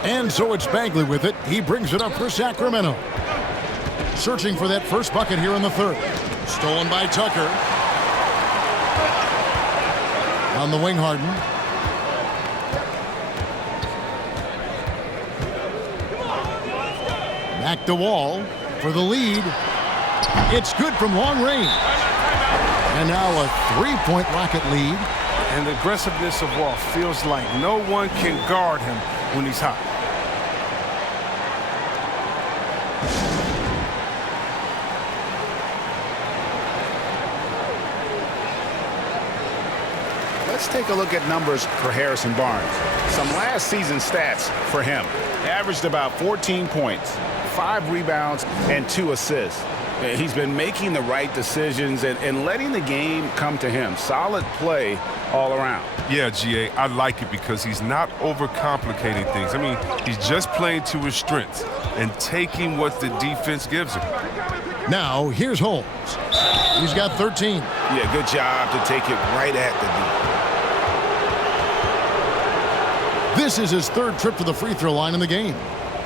And so it's Bagley with it. He brings it up for Sacramento. Searching for that first bucket here in the 3rd. Stolen by Tucker. On the wing, Harden. Back to Wall for the lead. It's good from long range. And now a 3-point Rocket lead. And the aggressiveness of Wall feels like no one can guard him when he's hot. Let's take a look at numbers for Harrison Barnes. Some last season stats for him. Averaged about 14 points, 5 rebounds, and 2 assists. He's been making the right decisions and letting the game come to him. Solid play all around. Yeah, GA, I like it because he's not overcomplicating things. I mean, he's just playing to his strengths and taking what the defense gives him. Now, here's Holmes. He's got 13. Yeah, good job to take it right at the D. This is his 3rd trip to the free throw line in the game.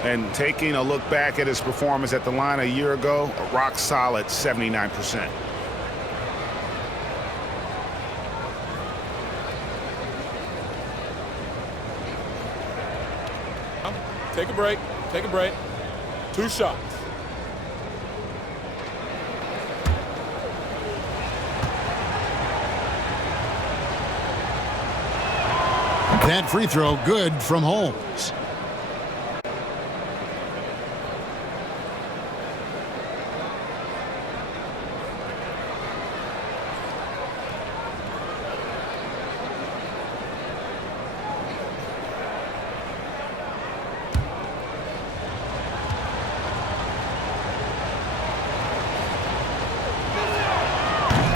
And taking a look back at his performance at the line a year ago, a rock solid 79%. Take a break. Take a break. 2 shots. That free throw good from Holmes.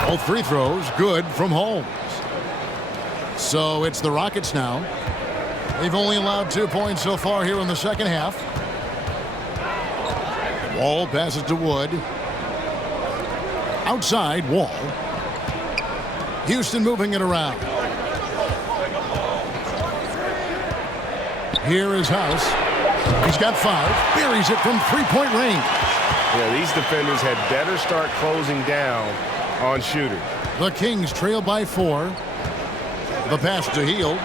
Both free throws good from Holmes. So it's the Rockets now. They've only allowed 2 points so far here in the second half. Wall passes to Wood. Outside, Wall. Houston moving it around. Here is House. He's got 5. Buries it from 3-point range. Yeah, these defenders had better start closing down on shooters. The Kings trail by 4. The pass to Hield.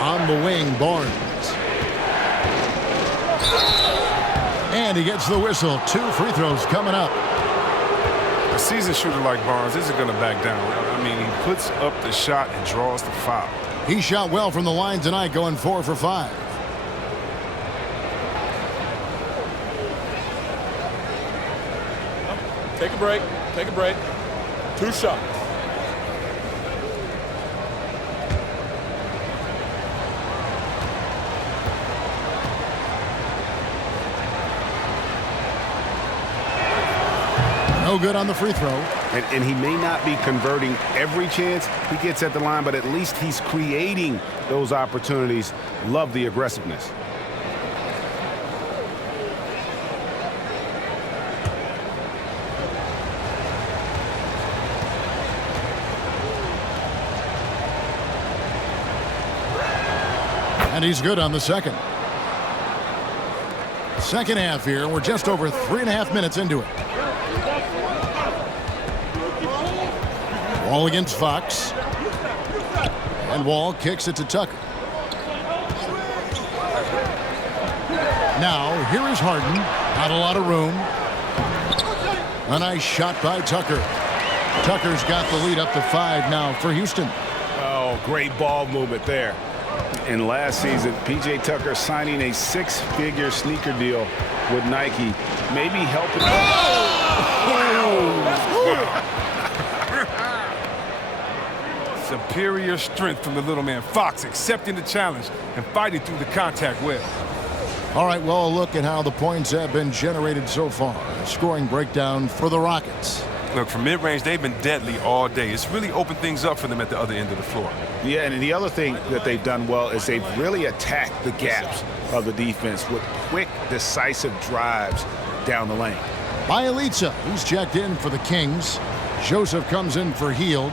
On the wing, Barnes. And he gets the whistle. 2 free throws coming up. A seasoned shooter like Barnes isn't going to back down. I mean, he puts up the shot and draws the foul. He shot well from the line tonight, going 4 for 5. Take a break. Take a break. 2 shots. No good on the free throw. And he may not be converting every chance he gets at the line, but at least he's creating those opportunities. Love the aggressiveness. And he's good on the second. Second half here. We're just over 3.5 minutes into it. Wall against Fox. And Wall kicks it to Tucker. Now, here is Harden. Not a lot of room. A nice shot by Tucker. Tucker's got the lead up to 5 now for Houston. Oh, great ball movement there. And last season, P.J. Tucker signing a six-figure sneaker deal with Nike, maybe helping. Superior strength from the little man. Fox accepting the challenge and fighting through the contact well. All right, well, a look at how the points have been generated so far. Scoring breakdown for the Rockets. Look, from mid-range, they've been deadly all day. It's really opened things up for them at the other end of the floor. Yeah, and the other thing that they've done well is they've really attacked the gaps of the defense with quick, decisive drives down the lane. Bielitsa, who's checked in for the Kings. Joseph comes in for Hield.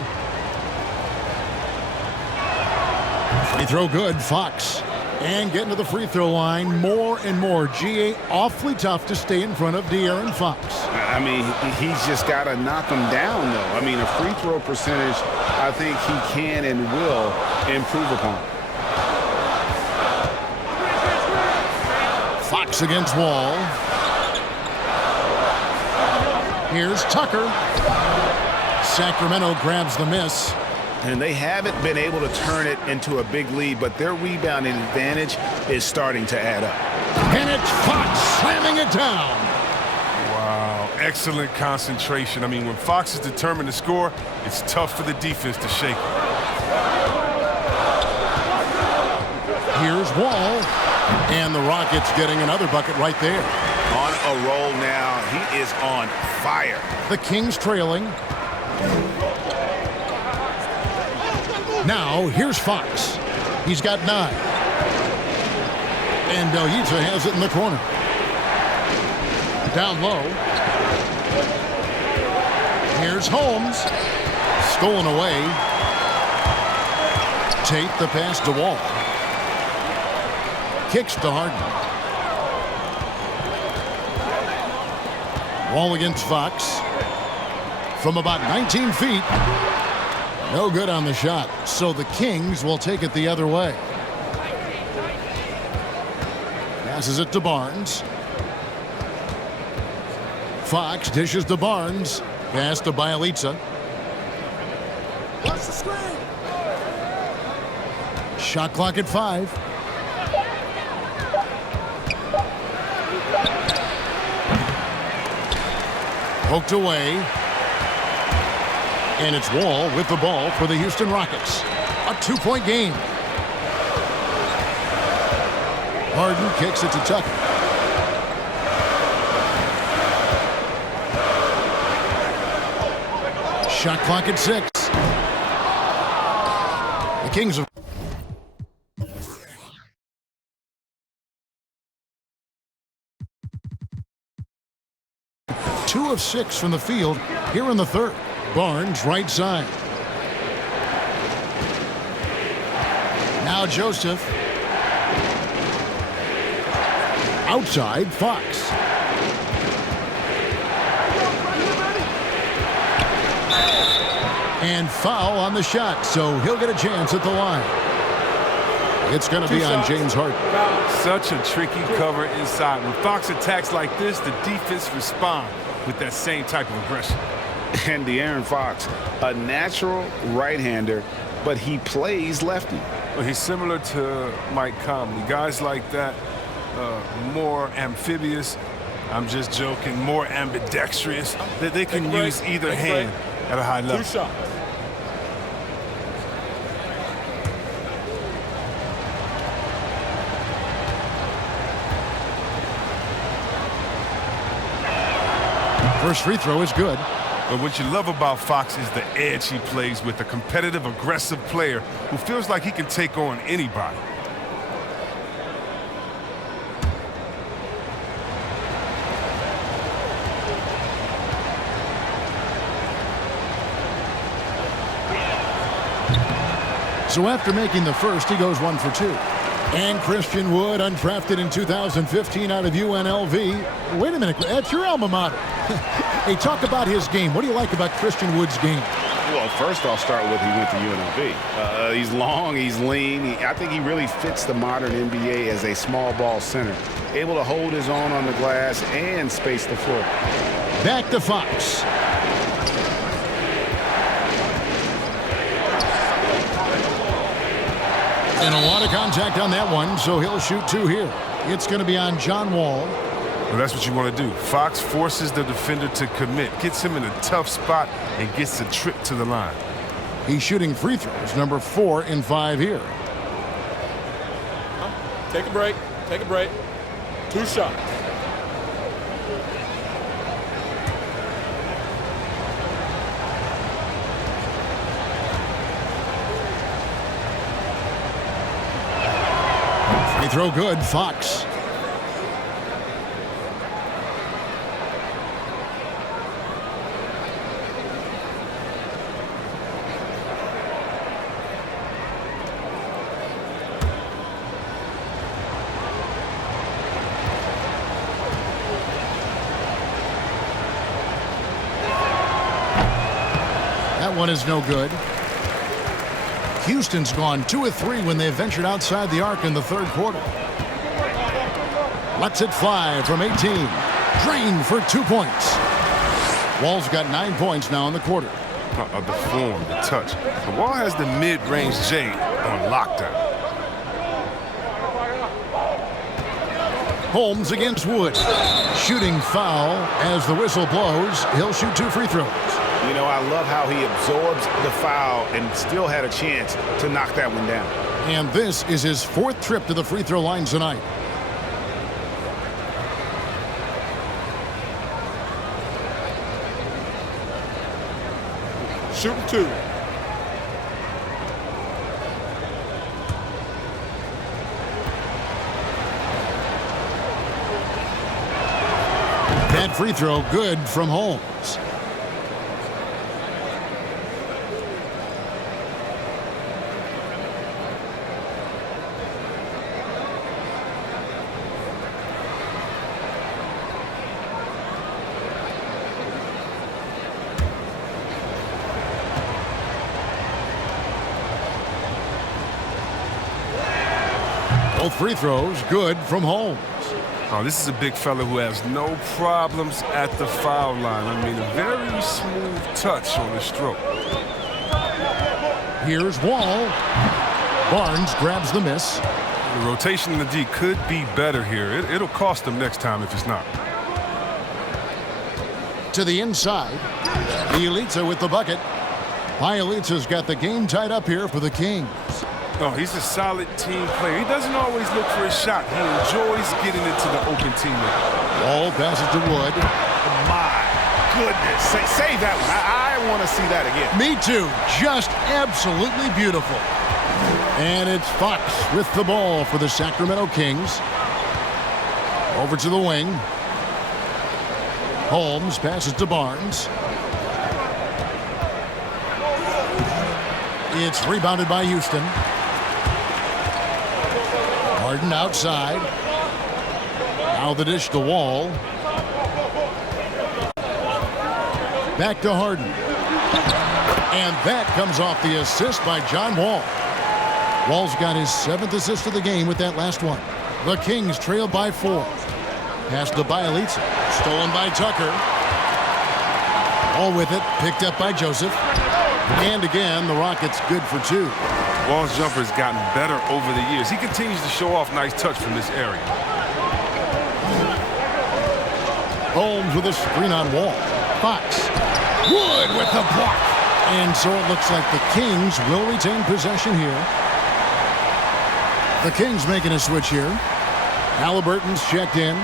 Free throw good, Fox. And getting to the free throw line more and more. GA awfully tough to stay in front of De'Aaron Fox. I mean, he's just got to knock him down, though. I mean, a free throw percentage, I think he can and will improve upon. Fox against Wall. Here's Tucker. Sacramento grabs the miss. And they haven't been able to turn it into a big lead, but their rebounding advantage is starting to add up. And it's Fox slamming it down. Wow, excellent concentration. I mean, when Fox is determined to score, it's tough for the defense to shake it. Here's Wall. And the Rockets getting another bucket right there. On a roll now. He is on fire. The Kings trailing. Now, here's Fox. He's got 9. And Bielitsa has it in the corner. Down low. Here's Holmes. Stolen away. Tate the pass to Wall. Kicks to Harden. Wall against Fox. From about 19 feet. No good on the shot, so the Kings will take it the other way. Passes it to Barnes. Fox dishes to Barnes. Pass to Bielitsa. Shot clock at 5. Poked away. And it's Wall with the ball for the Houston Rockets. A 2-point game. Harden kicks it to Tucker. Shot clock at 6. The Kings have 2 of 6 from the field here in the third. Barnes right side. Now Joseph. Outside Fox. And foul on the shot, so he'll get a chance at the line. It's going to be on James Harden. Such a tricky cover inside. When Fox attacks like this, the defense responds with that same type of aggression. And De'Aaron Fox, a natural right-hander, but he plays lefty. Well, he's similar to Mike Conley. Guys like that, more amphibious. I'm just joking, more ambidextrous. That they can use either hand at a high level. 2 shots. First free throw is good. But what you love about Fox is the edge he plays with, a competitive, aggressive player who feels like he can take on anybody. So after making the first, he goes 1 for 2. And Christian Wood, undrafted in 2015 out of UNLV. Wait a minute, that's your alma mater. Hey, talk about his game. What do you like about Christian Wood's game? Well, first I'll start with he went to UNLV. He's long, he's lean. I think he really fits the modern NBA as a small ball center. Able to hold his own on the glass and space the floor. Back to Fox. And a lot of contact on that one, so he'll shoot 2 here. It's going to be on John Wall. Well, that's what you want to do. Fox forces the defender to commit, gets him in a tough spot, and gets the trip to the line. He's shooting free throws, number 4 in 5 here. Take a break. Take a break. 2 shots. Free throw good, Fox. That one is no good. Houston's gone 2 of 3 when they ventured outside the arc in the 3rd quarter. Lets it fly from 18. Drained for 2 points. Wall's got 9 points now in the quarter. The form, the touch. The Wall has the mid-range J on lockdown. Holmes against Wood. Shooting foul as the whistle blows. He'll shoot 2 free throws. You know, I love how he absorbs the foul and still had a chance to knock that one down. And this is his 4th trip to the free throw line tonight. Shooting 2. That free throw good from Holmes. Both free throws good from Holmes. Oh, this is a big fella who has no problems at the foul line. I mean, a very smooth touch on his stroke. Here's Wall. Barnes grabs the miss. The rotation in the D could be better here. It'll cost them next time if it's not. To the inside. Bielitsa with the bucket. Bielitsa's got the game tied up here for the Kings. No, he's a solid team player. He doesn't always look for a shot. He enjoys getting into the open teammate. Wall passes to Wood. My goodness. Save that one. I want to see that again. Me too. Just absolutely beautiful. And it's Fox with the ball for the Sacramento Kings. Over to the wing. Holmes passes to Barnes. It's rebounded by Houston. Harden outside. Now the dish to Wall. Back to Harden. And that comes off the assist by John Wall. Wall's got his 7th assist of the game with that last one. The Kings trail by 4. Pass to Bielitsa. Stolen by Tucker. All with it. Picked up by Joseph. And again, the Rockets good for 2. Wall's jumper has gotten better over the years. He continues to show off nice touch from this area. Holmes with a screen on Wall. Fox. Wood with the block. And so it looks like the Kings will retain possession here. The Kings making a switch here. Halliburton's checked in.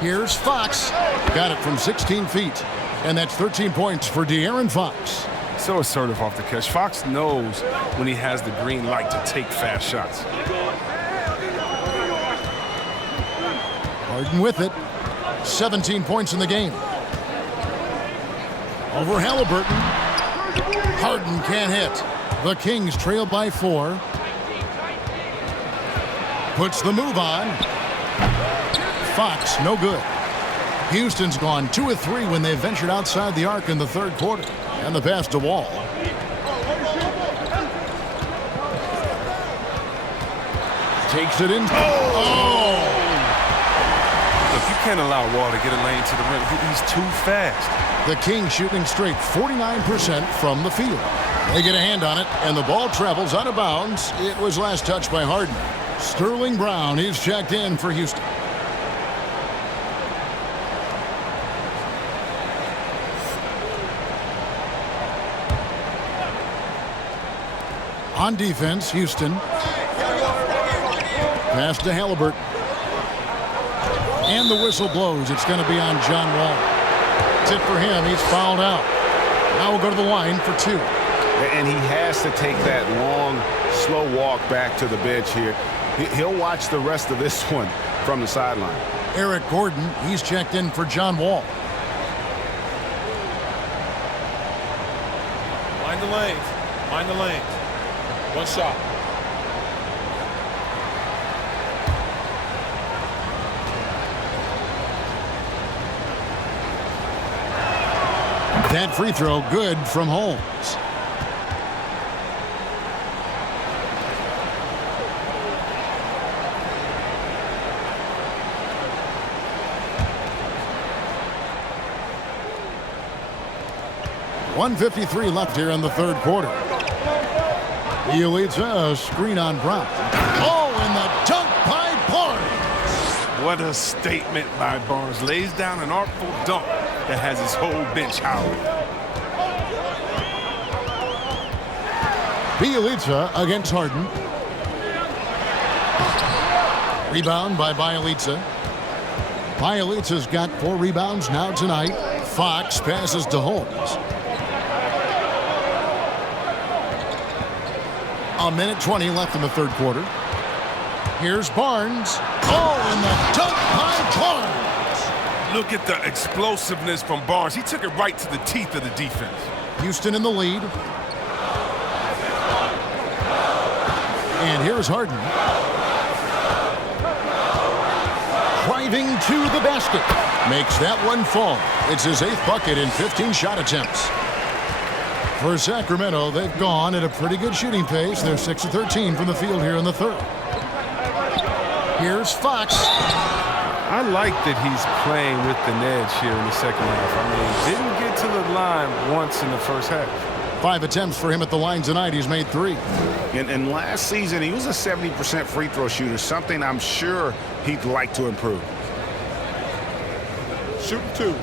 Here's Fox. Got it from 16 feet. And that's 13 points for De'Aaron Fox. So assertive off the catch. Fox knows when he has the green light to take fast shots. Harden with it. 17 points in the game. Over Halliburton. Harden can't hit. The Kings trail by 4. Puts the move on. Fox, no good. Houston's gone 2 of 3 when they ventured outside the arc in the 3rd quarter. And the pass to Wall. Takes it in. Oh! Look, you can't allow Wall to get a lane to the rim. He's too fast. The Kings shooting straight 49% from the field. They get a hand on it, and the ball travels out of bounds. It was last touched by Harden. Sterling Brown, he's checked in for Houston. On defense, Houston. Pass to Halliburton. And the whistle blows. It's going to be on John Wall. Tip for him. He's fouled out. Now we'll go to the line for 2. And he has to take that long, slow walk back to the bench here. He'll watch the rest of this one from the sideline. Eric Gordon, he's checked in for John Wall. Mind the lanes. Mind the lanes. One shot. That free throw good from Holmes. .153 left here in the third quarter. He leads a screen on Brown. Oh, and the dunk by Barnes. What a statement by Barnes. Lays down an artful dunk that has his whole bench howling. Bielitsa against Harden. Rebound by Bielitsa. Bielitsa's got 4 rebounds now tonight. Fox passes to Holmes. A minute 20 left in the third quarter. Here's Barnes. Oh, and the dunk by Barnes. Look at the explosiveness from Barnes. He took it right to the teeth of the defense. Houston in the lead. And here's Harden. Driving to the basket. Makes that one fall. It's his 8th bucket in 15 shot attempts. For Sacramento, they've gone at a pretty good shooting pace. They're 6 of 13 from the field here in the third. Here's Fox. I like that he's playing with the edge here in the second half. I mean, didn't get to the line once in the first half. 5 attempts for him at the line tonight. He's made 3. And last season, he was a 70% free throw shooter, something I'm sure he'd like to improve. Shooting 2.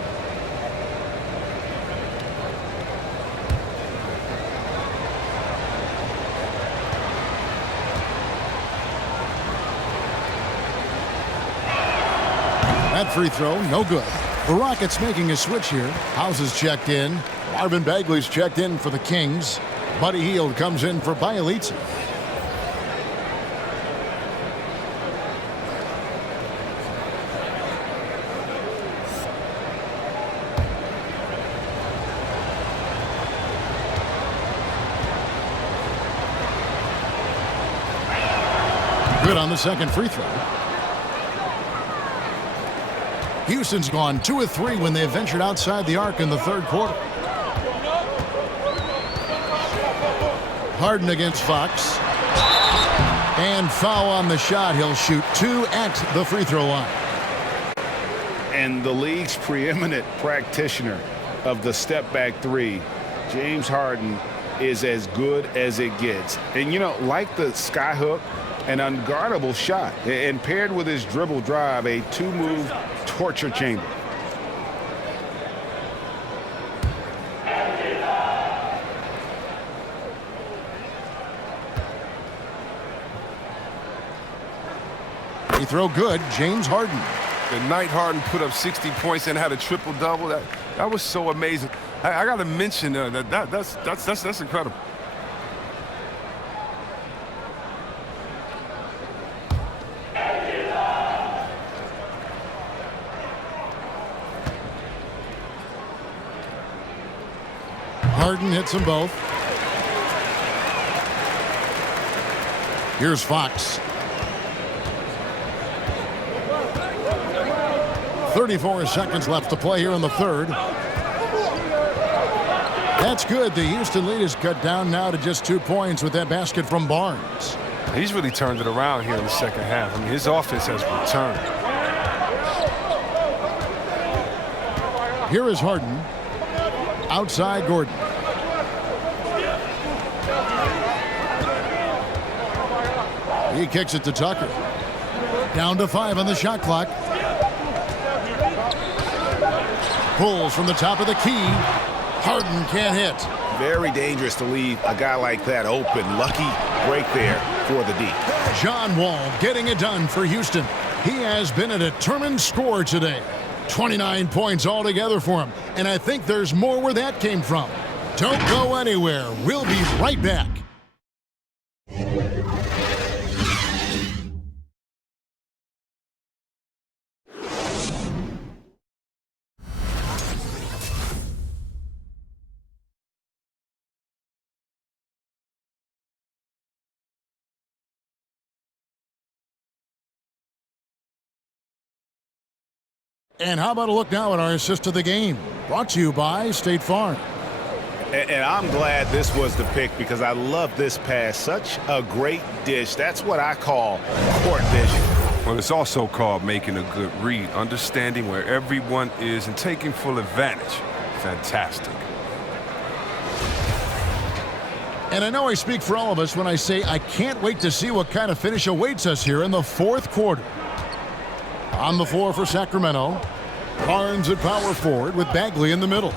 That free throw, no good. The Rockets making a switch here. House is checked in. Marvin Bagley's checked in for the Kings. Buddy Hield comes in for Bielitsa. Good on the second free throw. Houston's gone 2 of 3 when they ventured outside the arc in the third quarter. Harden against Fox. And foul on the shot. He'll shoot 2 at the free throw line. And the league's preeminent practitioner of the step back 3, James Harden, is as good as it gets. And, you know, like the skyhook, an unguardable shot. And paired with his dribble drive, a 2-move torture chamber. Free throw good, James Harden. The night Harden put up 60 points and had a triple-double. That was so amazing. I got to mention that's incredible. Harden hits them both. Here's Fox. 34 seconds left to play here in the third. That's good. The Houston lead is cut down now to just 2 points with that basket from Barnes. He's really turned it around here in the second half. I mean, his offense has returned. Here is Harden. Outside Gordon. He kicks it to Tucker. Down to 5 on the shot clock. Pulls from the top of the key. Harden can't hit. Very dangerous to leave a guy like that open. Lucky break there for the D. John Wall getting it done for Houston. He has been a determined scorer today. 29 points altogether for him. And I think there's more where that came from. Don't go anywhere. We'll be right back. And how about a look now at our assist of the game? Brought to you by State Farm. And I'm glad this was the pick because I love this pass. Such a great dish. That's what I call court vision. Well, it's also called making a good read, understanding where everyone is and taking full advantage. Fantastic. And I know I speak for all of us when I say I can't wait to see what kind of finish awaits us here in the fourth quarter. On the floor for Sacramento, Barnes at power forward with Bagley in the middle.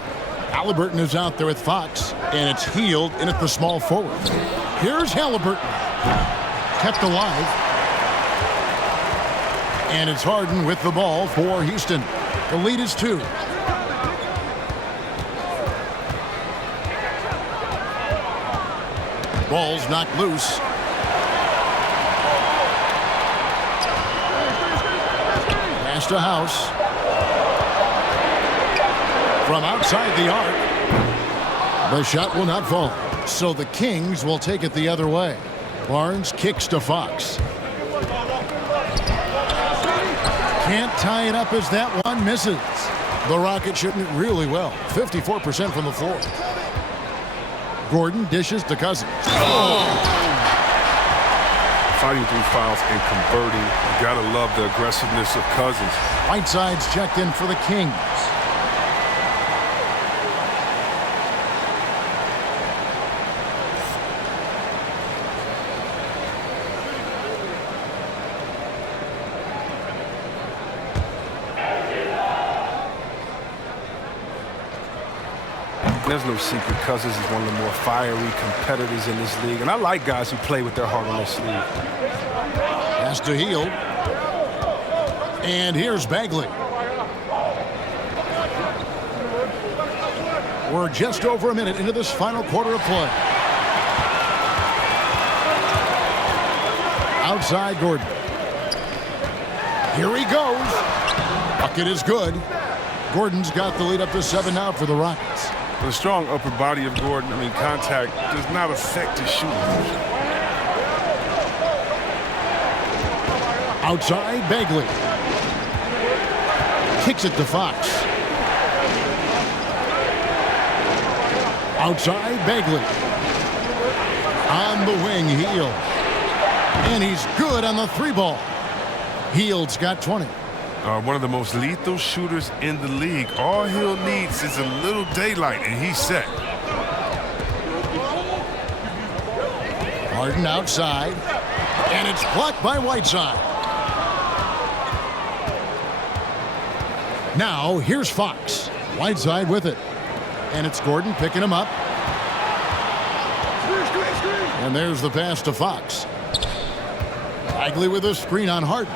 Halliburton is out there with Fox, and it's Hield in at the small forward. Here's Halliburton. Kept alive. And it's Harden with the ball for Houston. The lead is 2. Ball's knocked loose. Pass to House. From outside the arc. The shot will not fall. So the Kings will take it the other way. Barnes kicks to Fox. Can't tie it up as that one misses. The Rockets shooting it really well. 54% from the floor. Gordon dishes to Cousins. Fighting through fouls and converting. You gotta love the aggressiveness of Cousins. Whiteside's checked in for the Kings. There's no secret. Cousins is one of the more fiery competitors in this league. And I like guys who play with their heart on their sleeve. Pass to Hield. And here's Bagley. We're just over a minute into this final quarter of play. Outside Gordon. Here he goes. Bucket is good. Gordon's got the lead up to 7 now for the Rockets. The strong upper body of Gordon, contact does not affect his shooting. Outside, Bagley. Kicks it to Fox. Outside, Bagley. On the wing, Hield. And he's good on the 3-ball. Hield's got 20. One of the most lethal shooters in the league. All Hield needs is a little daylight, and he's set. Harden outside, and it's blocked by Whiteside. Now, here's Fox. Whiteside with it. And it's Gordon picking him up. And there's the pass to Fox. Bagley with a screen on Harden.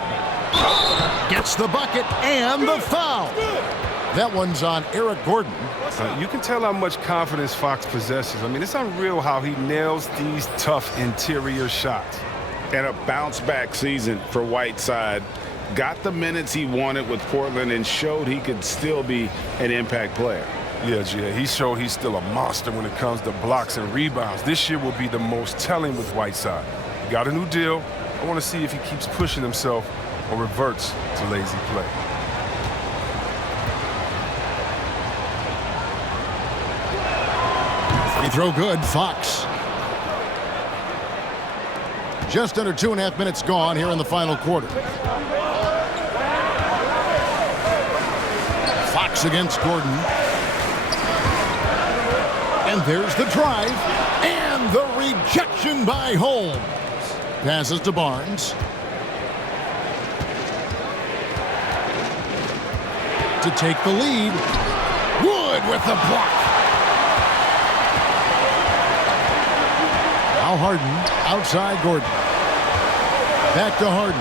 Gets the bucket and the foul. That one's on Eric Gordon. You can tell how much confidence Fox possesses. It's unreal how he nails these tough interior shots. And a bounce-back season for Whiteside. Got the minutes he wanted with Portland and showed he could still be an impact player. Yeah, he showed he's still a monster when it comes to blocks and rebounds. This year will be the most telling with Whiteside. He got a new deal. I want to see if he keeps pushing himself or reverts to lazy play. Free throw good, Fox. Just under 2.5 minutes gone here in the final quarter. Fox against Gordon. And there's the drive. And the rejection by Holmes. Passes to Barnes. To take the lead. Wood with the block. Now Harden outside Gordon. Back to Harden.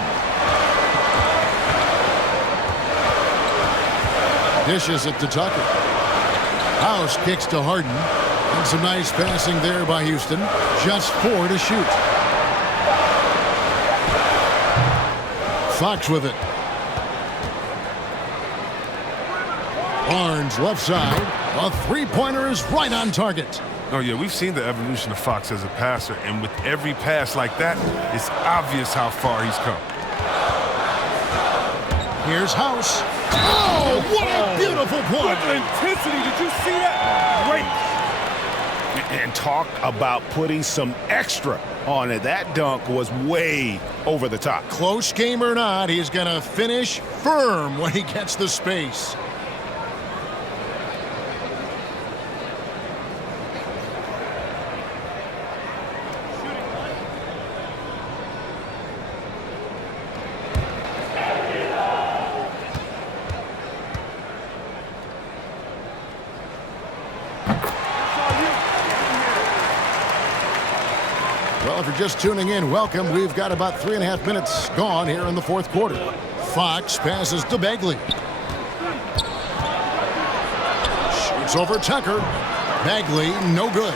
Dishes it to Tucker. House kicks to Harden. And some nice passing there by Houston. Just 4 to shoot. Fox with it. Barnes left side. A three-pointer is right on target. Oh, yeah, we've seen the evolution of Fox as a passer, and with every pass like that, it's obvious how far he's come. Here's House. Oh, what a beautiful play. What intensity. Did you see that? Great. And talk about putting some extra on it. That dunk was way over the top. Close game or not, he's going to finish firm when he gets the space. Well, if you're just tuning in, welcome. We've got about 3.5 minutes gone here in the fourth quarter. Fox passes to Bagley. Shoots over Tucker. Bagley, no good.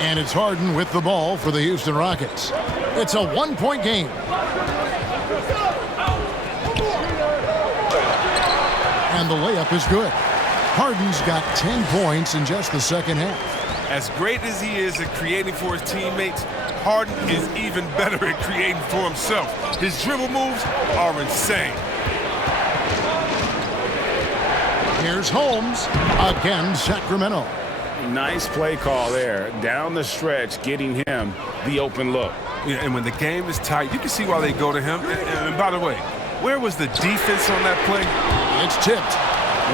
And it's Harden with the ball for the Houston Rockets. It's a one-point game. And the layup is good. Harden's got 10 points in just the second half. As great as he is at creating for his teammates, Harden is even better at creating for himself. His dribble moves are insane. Here's Holmes. Again, Sacramento. Nice play call there. Down the stretch, getting him the open look. Yeah, and when the game is tight, you can see why they go to him. And by the way, where was the defense on that play? It's tipped.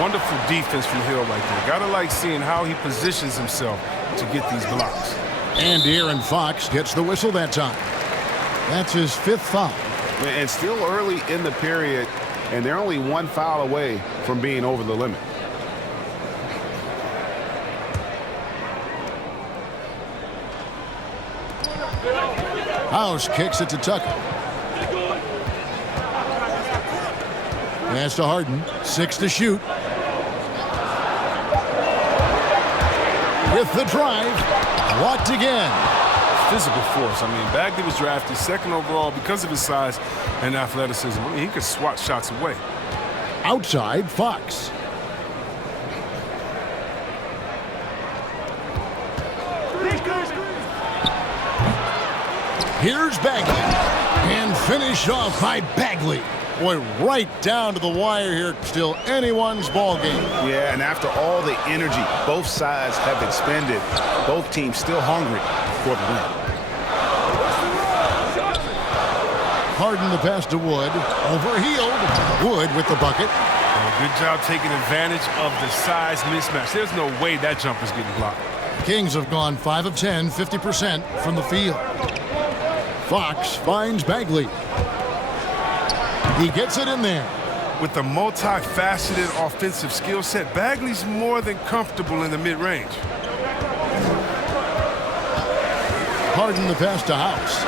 Wonderful defense from Hill right there. Gotta like seeing how he positions himself to get these blocks. And De'Aaron Fox gets the whistle that time. That's his 5th foul. And still early in the period, and they're only 1 foul away from being over the limit. House kicks it to Tucker. Pass to Harden. 6 to shoot. With the drive. Blocked again. Physical force. I mean, Bagley was drafted 2nd overall because of his size and athleticism. I mean, he could swat shots away. Outside, Fox. Here's Bagley. And finished off by Bagley. Boy, right down to the wire here. Still anyone's ball game. Yeah, and after all the energy both sides have expended, both teams still hungry for the win. Harden the pass to Wood. Overhealed. Wood with the bucket. Good job taking advantage of the size mismatch. There's no way that jumper's getting blocked. Kings have gone 5 of 10, 50% from the field. Fox finds Bagley. He gets it in there. With the multifaceted offensive skill set, Bagley's more than comfortable in the mid-range. Harden the pass to House.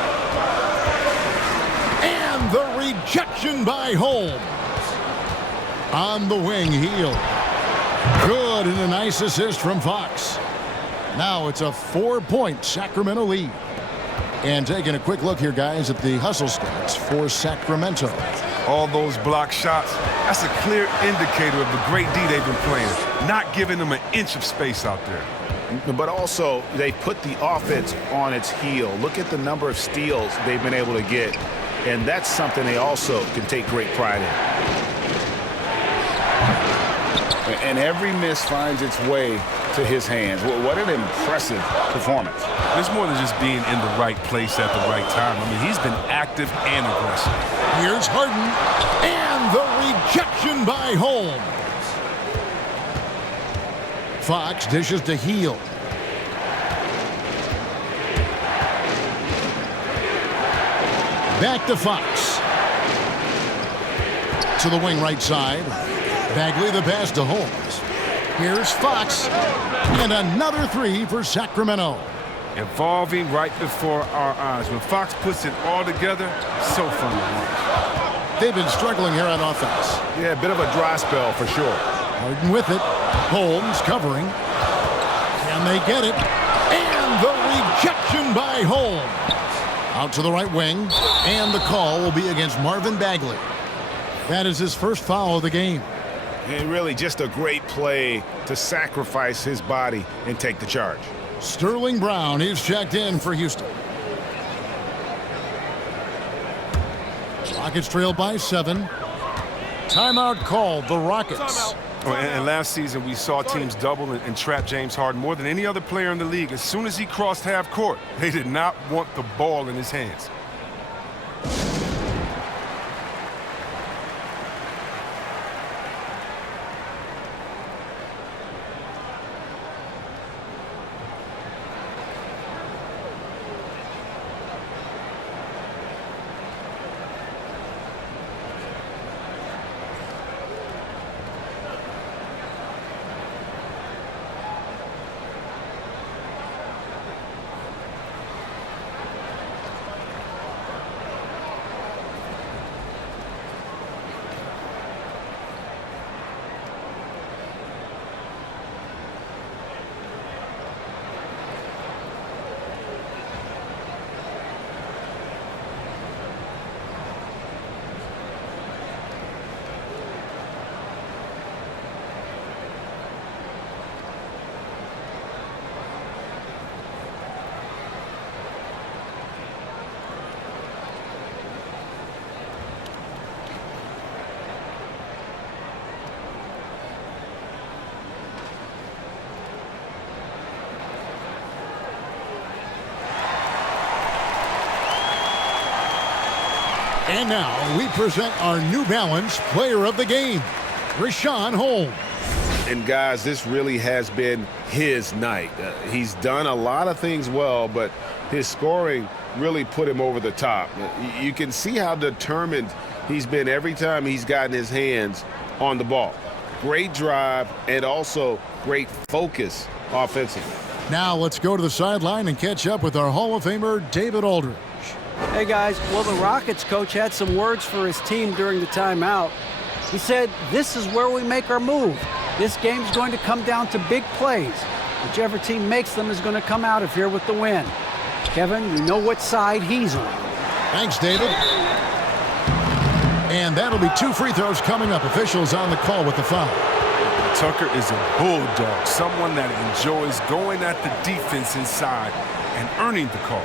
And the rejection by Holmes. On the wing, Heel. Good, and a nice assist from Fox. Now it's a 4-point Sacramento lead. And taking a quick look here, guys, at the hustle stats for Sacramento. All those block shots, that's a clear indicator of the great D they've been playing. Not giving them an inch of space out there. But also, they put the offense on its heel. Look at the number of steals they've been able to get. And that's something they also can take great pride in. And every miss finds its way to his hands. What an impressive performance. There's more than just being in the right place at the right time. I mean, he's been active and aggressive. Here's Harden, and the rejection by Holmes. Fox dishes to Hield. Back to Fox. To the wing right side. Bagley the pass to Holmes. Here's Fox. And another three for Sacramento. Evolving right before our eyes. When Fox puts it all together, so fun to watch. They've been struggling here on offense. Yeah, a bit of a dry spell for sure. Harden with it. Holmes covering. Can they get it? And the rejection by Holmes. Out to the right wing. And the call will be against Marvin Bagley. That is his first foul of the game. And really just a great play to sacrifice his body and take the charge. Sterling Brown is checked in for Houston. Rockets trail by 7. Timeout called the Rockets. And last season, we saw teams double and trap James Harden more than any other player in the league. As soon as he crossed half court, they did not want the ball in his hands. And now we present our New Balance Player of the Game, Richaun Holmes. And guys, this really has been his night. He's done a lot of things well, but his scoring really put him over the top. You can see how determined he's been every time he's gotten his hands on the ball. Great drive and also great focus offensively. Now let's go to the sideline and catch up with our Hall of Famer, David Aldridge. Hey guys, well, the Rockets coach had some words for his team during the timeout. He said, "This is where we make our move. This game's going to come down to big plays. Whichever team makes them is going to come out of here with the win." Kevin, you know what side he's on. Thanks, David. And that'll be 2 free throws coming up. Officials on the call with the foul. Tucker is a bulldog, someone that enjoys going at the defense inside and earning the call.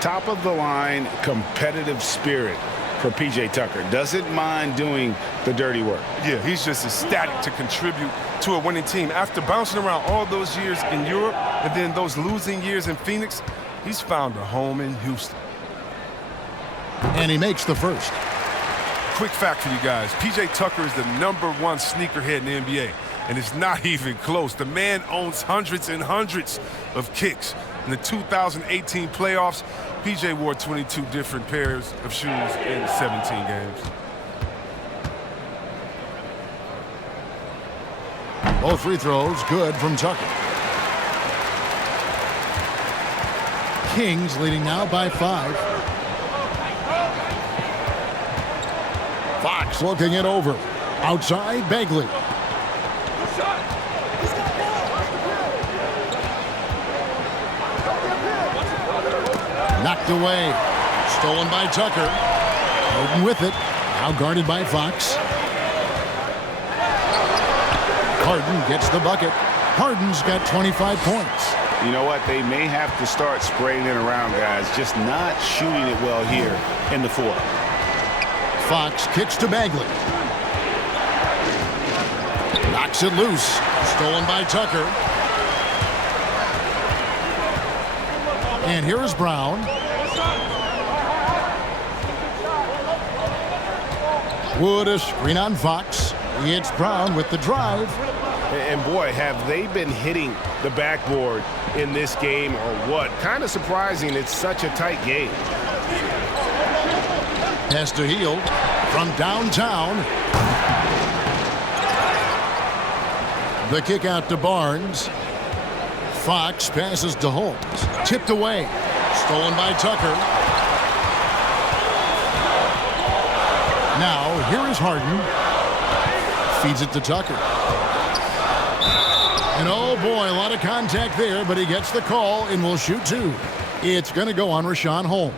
Top of the line competitive spirit for P.J. Tucker. Doesn't mind doing the dirty work. Yeah, he's just ecstatic to contribute to a winning team. After bouncing around all those years in Europe and then those losing years in Phoenix, he's found a home in Houston. And he makes the first. Quick fact for you guys, P.J. Tucker is the #1 sneakerhead in the NBA, and it's not even close. The man owns hundreds and hundreds of kicks. In the 2018 playoffs, P.J. wore 22 different pairs of shoes in 17 games. Both free throws good from Tucker. Kings leading now by 5. Fox looking it over. Outside, Bagley. Knocked away. Stolen by Tucker. Harden with it. Now guarded by Fox. Harden gets the bucket. Harden's got 25 points. You know what? They may have to start spraying it around, guys. Just not shooting it well here in the 4. Fox kicks to Bagley. Knocks it loose. Stolen by Tucker. And here is Brown. Wood a screen on Fox. It's Brown with the drive. And boy, have they been hitting the backboard in this game or what? Kind of surprising it's such a tight game. Pass to Hield from downtown. The kick out to Barnes. Fox passes to Holmes. Tipped away. Stolen by Tucker. Now, here is Harden. Feeds it to Tucker. And oh boy, a lot of contact there, but he gets the call and will shoot two. It's going to go on Rashawn Holmes.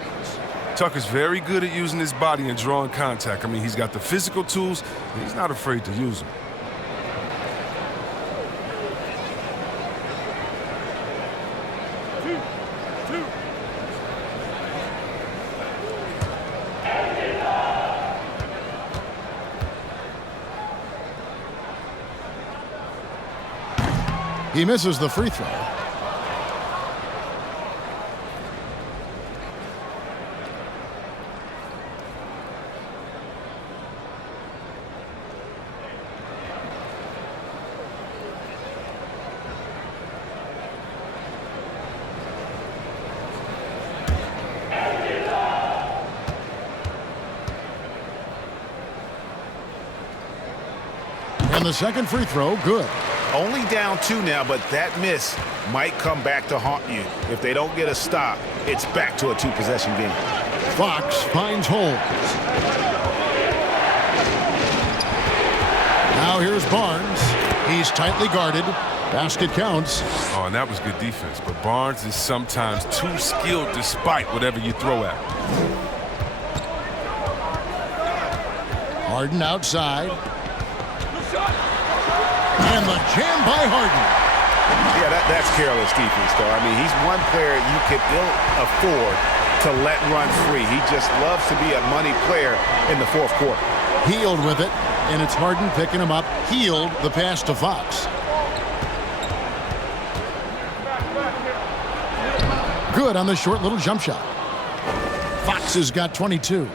Tucker's very good at using his body and drawing contact. I mean, he's got the physical tools, and he's not afraid to use them. He misses the free throw. And the second free throw, good. Only down 2 now, but that miss might come back to haunt you. If they don't get a stop, it's back to a 2-possession game. Fox finds Holmes. Now here's Barnes. He's tightly guarded. Basket counts. Oh, and that was good defense. But Barnes is sometimes too skilled despite whatever you throw at him. Harden outside. And the jam by Harden. Yeah, that's careless defense, though. I mean, he's one player you could ill afford to let run free. He just loves to be a money player in the fourth quarter. Hield with it, and it's Harden picking him up. Hield the pass to Fox. Good on the short little jump shot. Fox has got 22.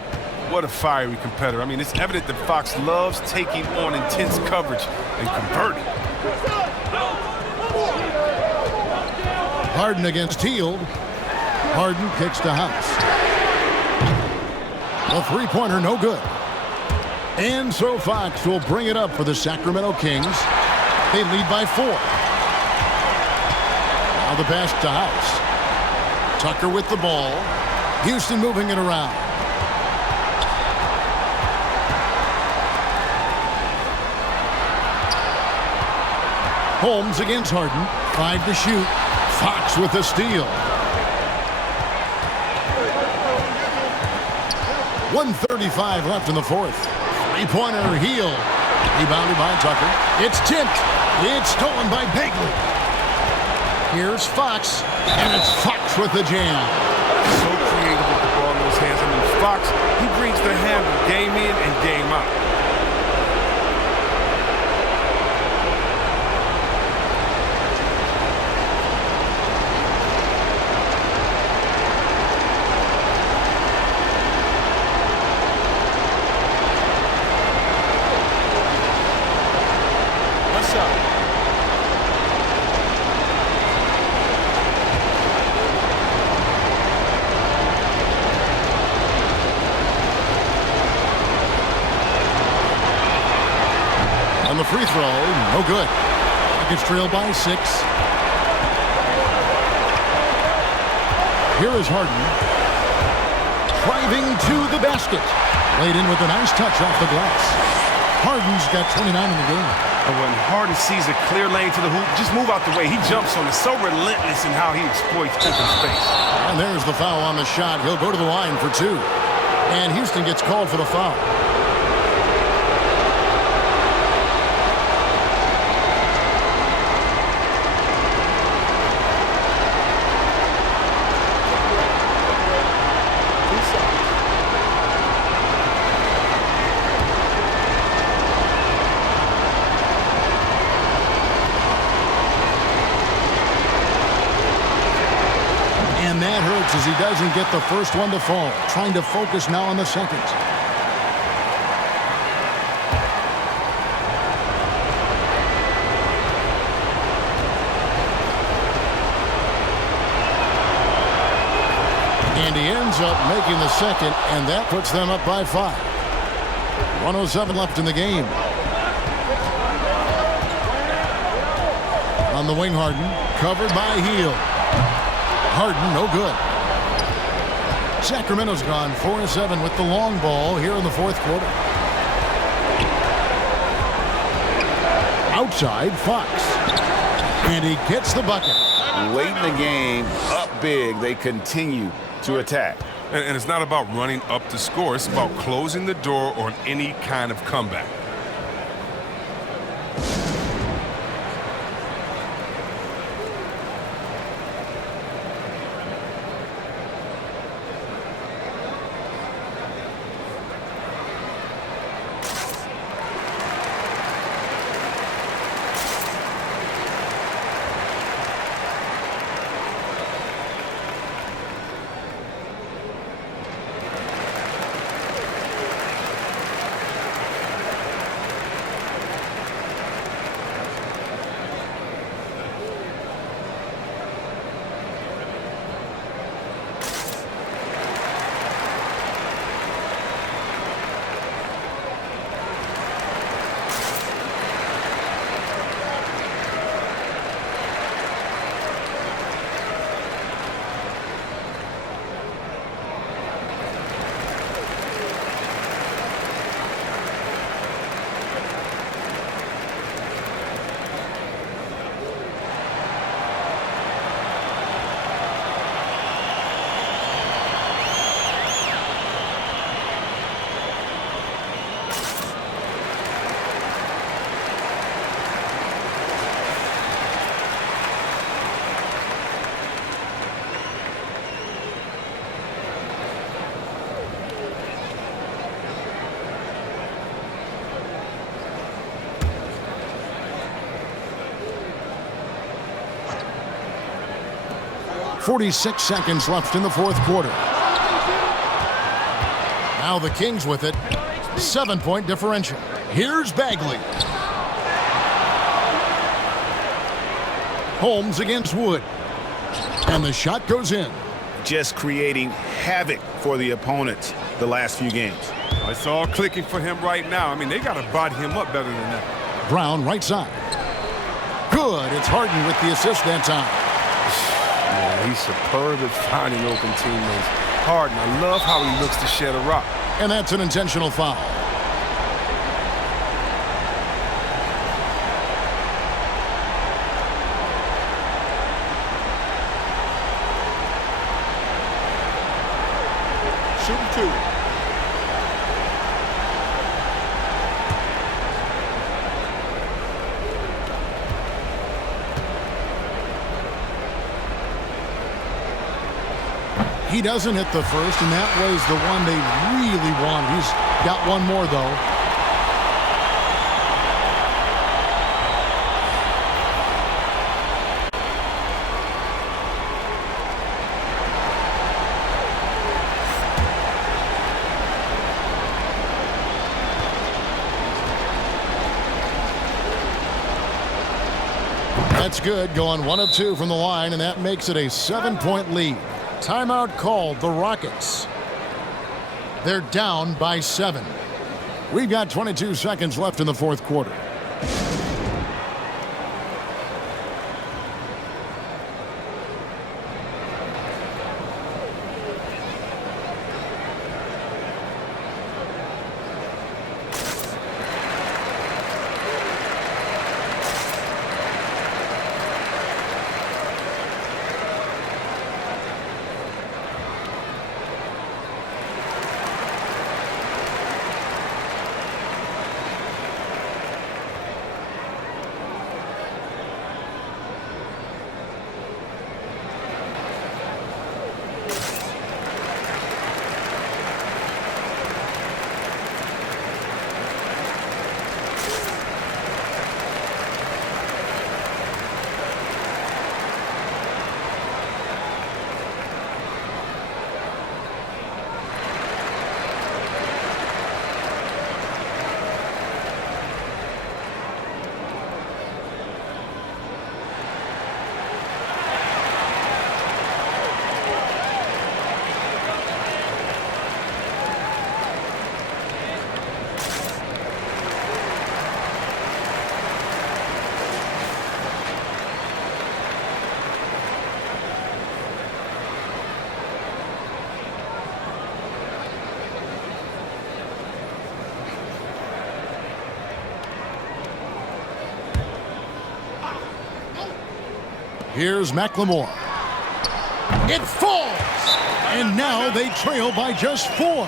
What a fiery competitor. I mean, it's evident that Fox loves taking on intense coverage and converting. Harden against Hield. Harden kicks to House. The three-pointer no good. And so Fox will bring it up for the Sacramento Kings. They lead by 4. Now the pass to House. Tucker with the ball. Houston moving it around. Holmes against Harden. 5 to shoot. Fox with the steal. 1:35 left in the fourth. Three-pointer Hield. Rebounded by Tucker. It's tipped. It's stolen by Bagley. Here's Fox. And it's Fox with the jam. So creative with the ball in those hands. I mean, Fox, he brings the handle game in and game out. The free throw, no good. Rockets trail by 6. Here is Harden. Driving to the basket. Laid in with a nice touch off the glass. Harden's got 29 in the game. And when Harden sees a clear lane to the hoop, just move out the way. He jumps on it. So relentless in how he exploits open space. And there's the foul on the shot. He'll go to the line for 2. And Houston gets called for the foul. And that hurt doesn't get the first one to fall. Trying to focus now on the second. And he ends up making the second, and that puts them up by 5. 1:07 left in the game. On the wing, Harden, covered by Hield. Harden, no good. Sacramento's gone 4-7 with the long ball here in the fourth quarter. Outside, Fox. And he gets the bucket. Late in the game, up big, they continue to attack. And it's not about running up the score. It's about closing the door on any kind of comeback. .46 seconds left in the fourth quarter. Now the Kings with it. 7-point differential. Here's Bagley. Holmes against Wood. And the shot goes in. Just creating havoc for the opponents the last few games. It's all clicking for him right now. I mean, they got to body him up better than that. Brown right side. Good. It's Harden with the assist that time. Yeah, he's superb at finding open teammates. Harden, I love how he looks to shed a rock. And that's an intentional foul. Shooting 2. He doesn't hit the first, and that was the one they really wanted. He's got one more, though. That's good, going 1 of 2 from the line, and that makes it a 7-point lead. Timeout called the Rockets. They're down by 7. We've got 22 seconds left in the fourth quarter. Here's McLemore. It falls! And now they trail by just 4.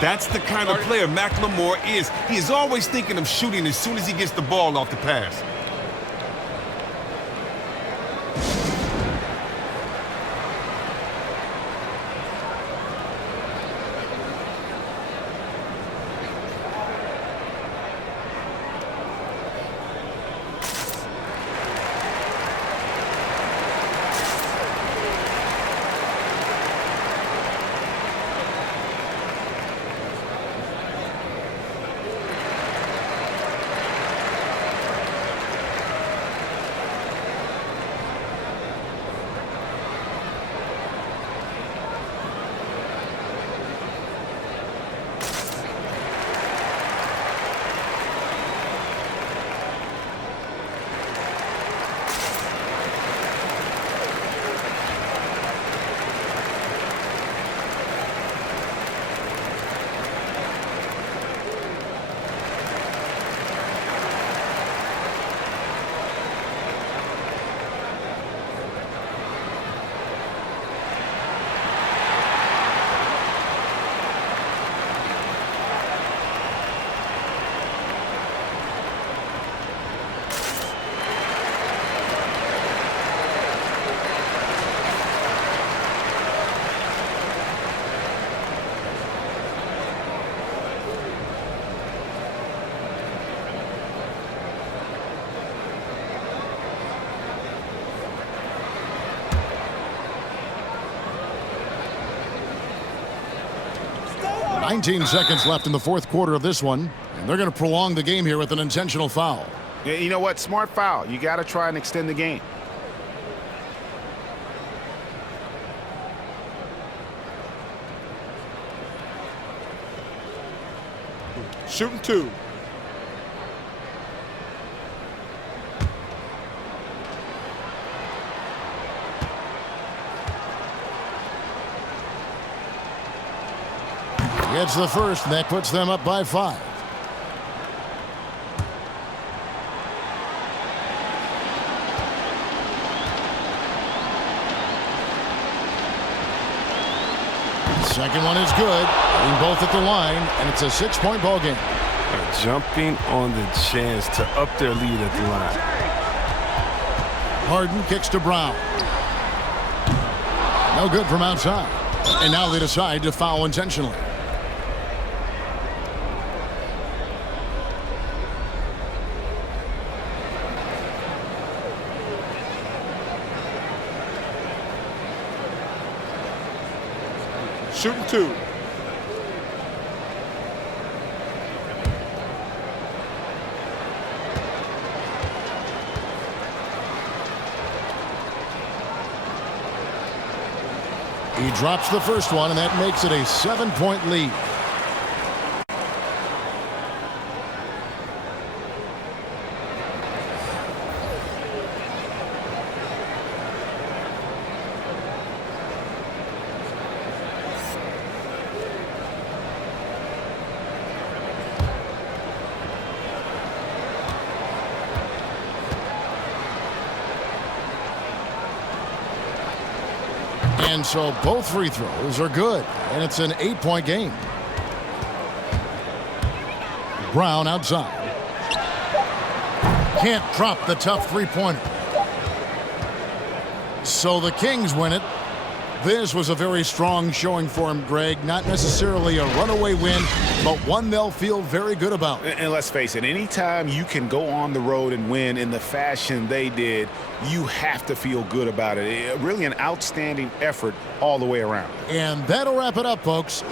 That's the kind of player McLemore is. He is always thinking of shooting as soon as he gets the ball off the pass. "19 seconds left in the fourth quarter of this one, and they're going to prolong the game here with an intentional foul." Yeah, you know what? Smart foul. You got to try and extend the game. Shooting 2. Gets the first, and that puts them up by 5. Second one is good. Getting both at the line, and it's a 6-point ball game. Jumping on the chance to up their lead at the line. Harden kicks to Brown. No good from outside. And now they decide to foul intentionally. Shooting 2. He drops the first one, and that makes it a 7-point lead. And so both free throws are good, and it's an 8-point game. Brown outside. Can't drop the tough three-pointer. So the Kings win it. This was a very strong showing for him, Greg. Not necessarily a runaway win, but one they'll feel very good about. And let's face it, anytime you can go on the road and win in the fashion they did, you have to feel good about it. Really an outstanding effort all the way around. And that'll wrap it up, folks.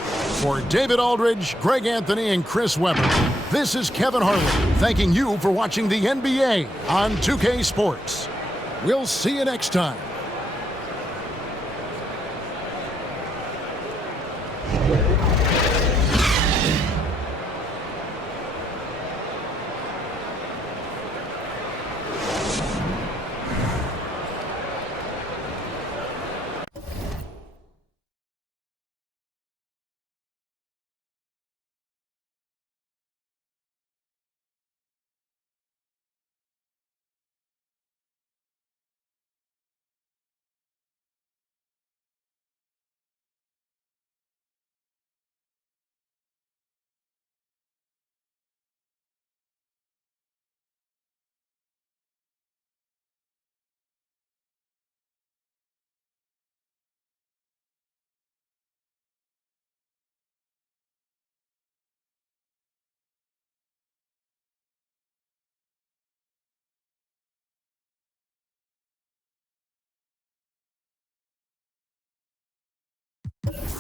For David Aldridge, Greg Anthony, and Chris Webber, this is Kevin Harlan thanking you for watching the NBA on 2K Sports. We'll see you next time. it.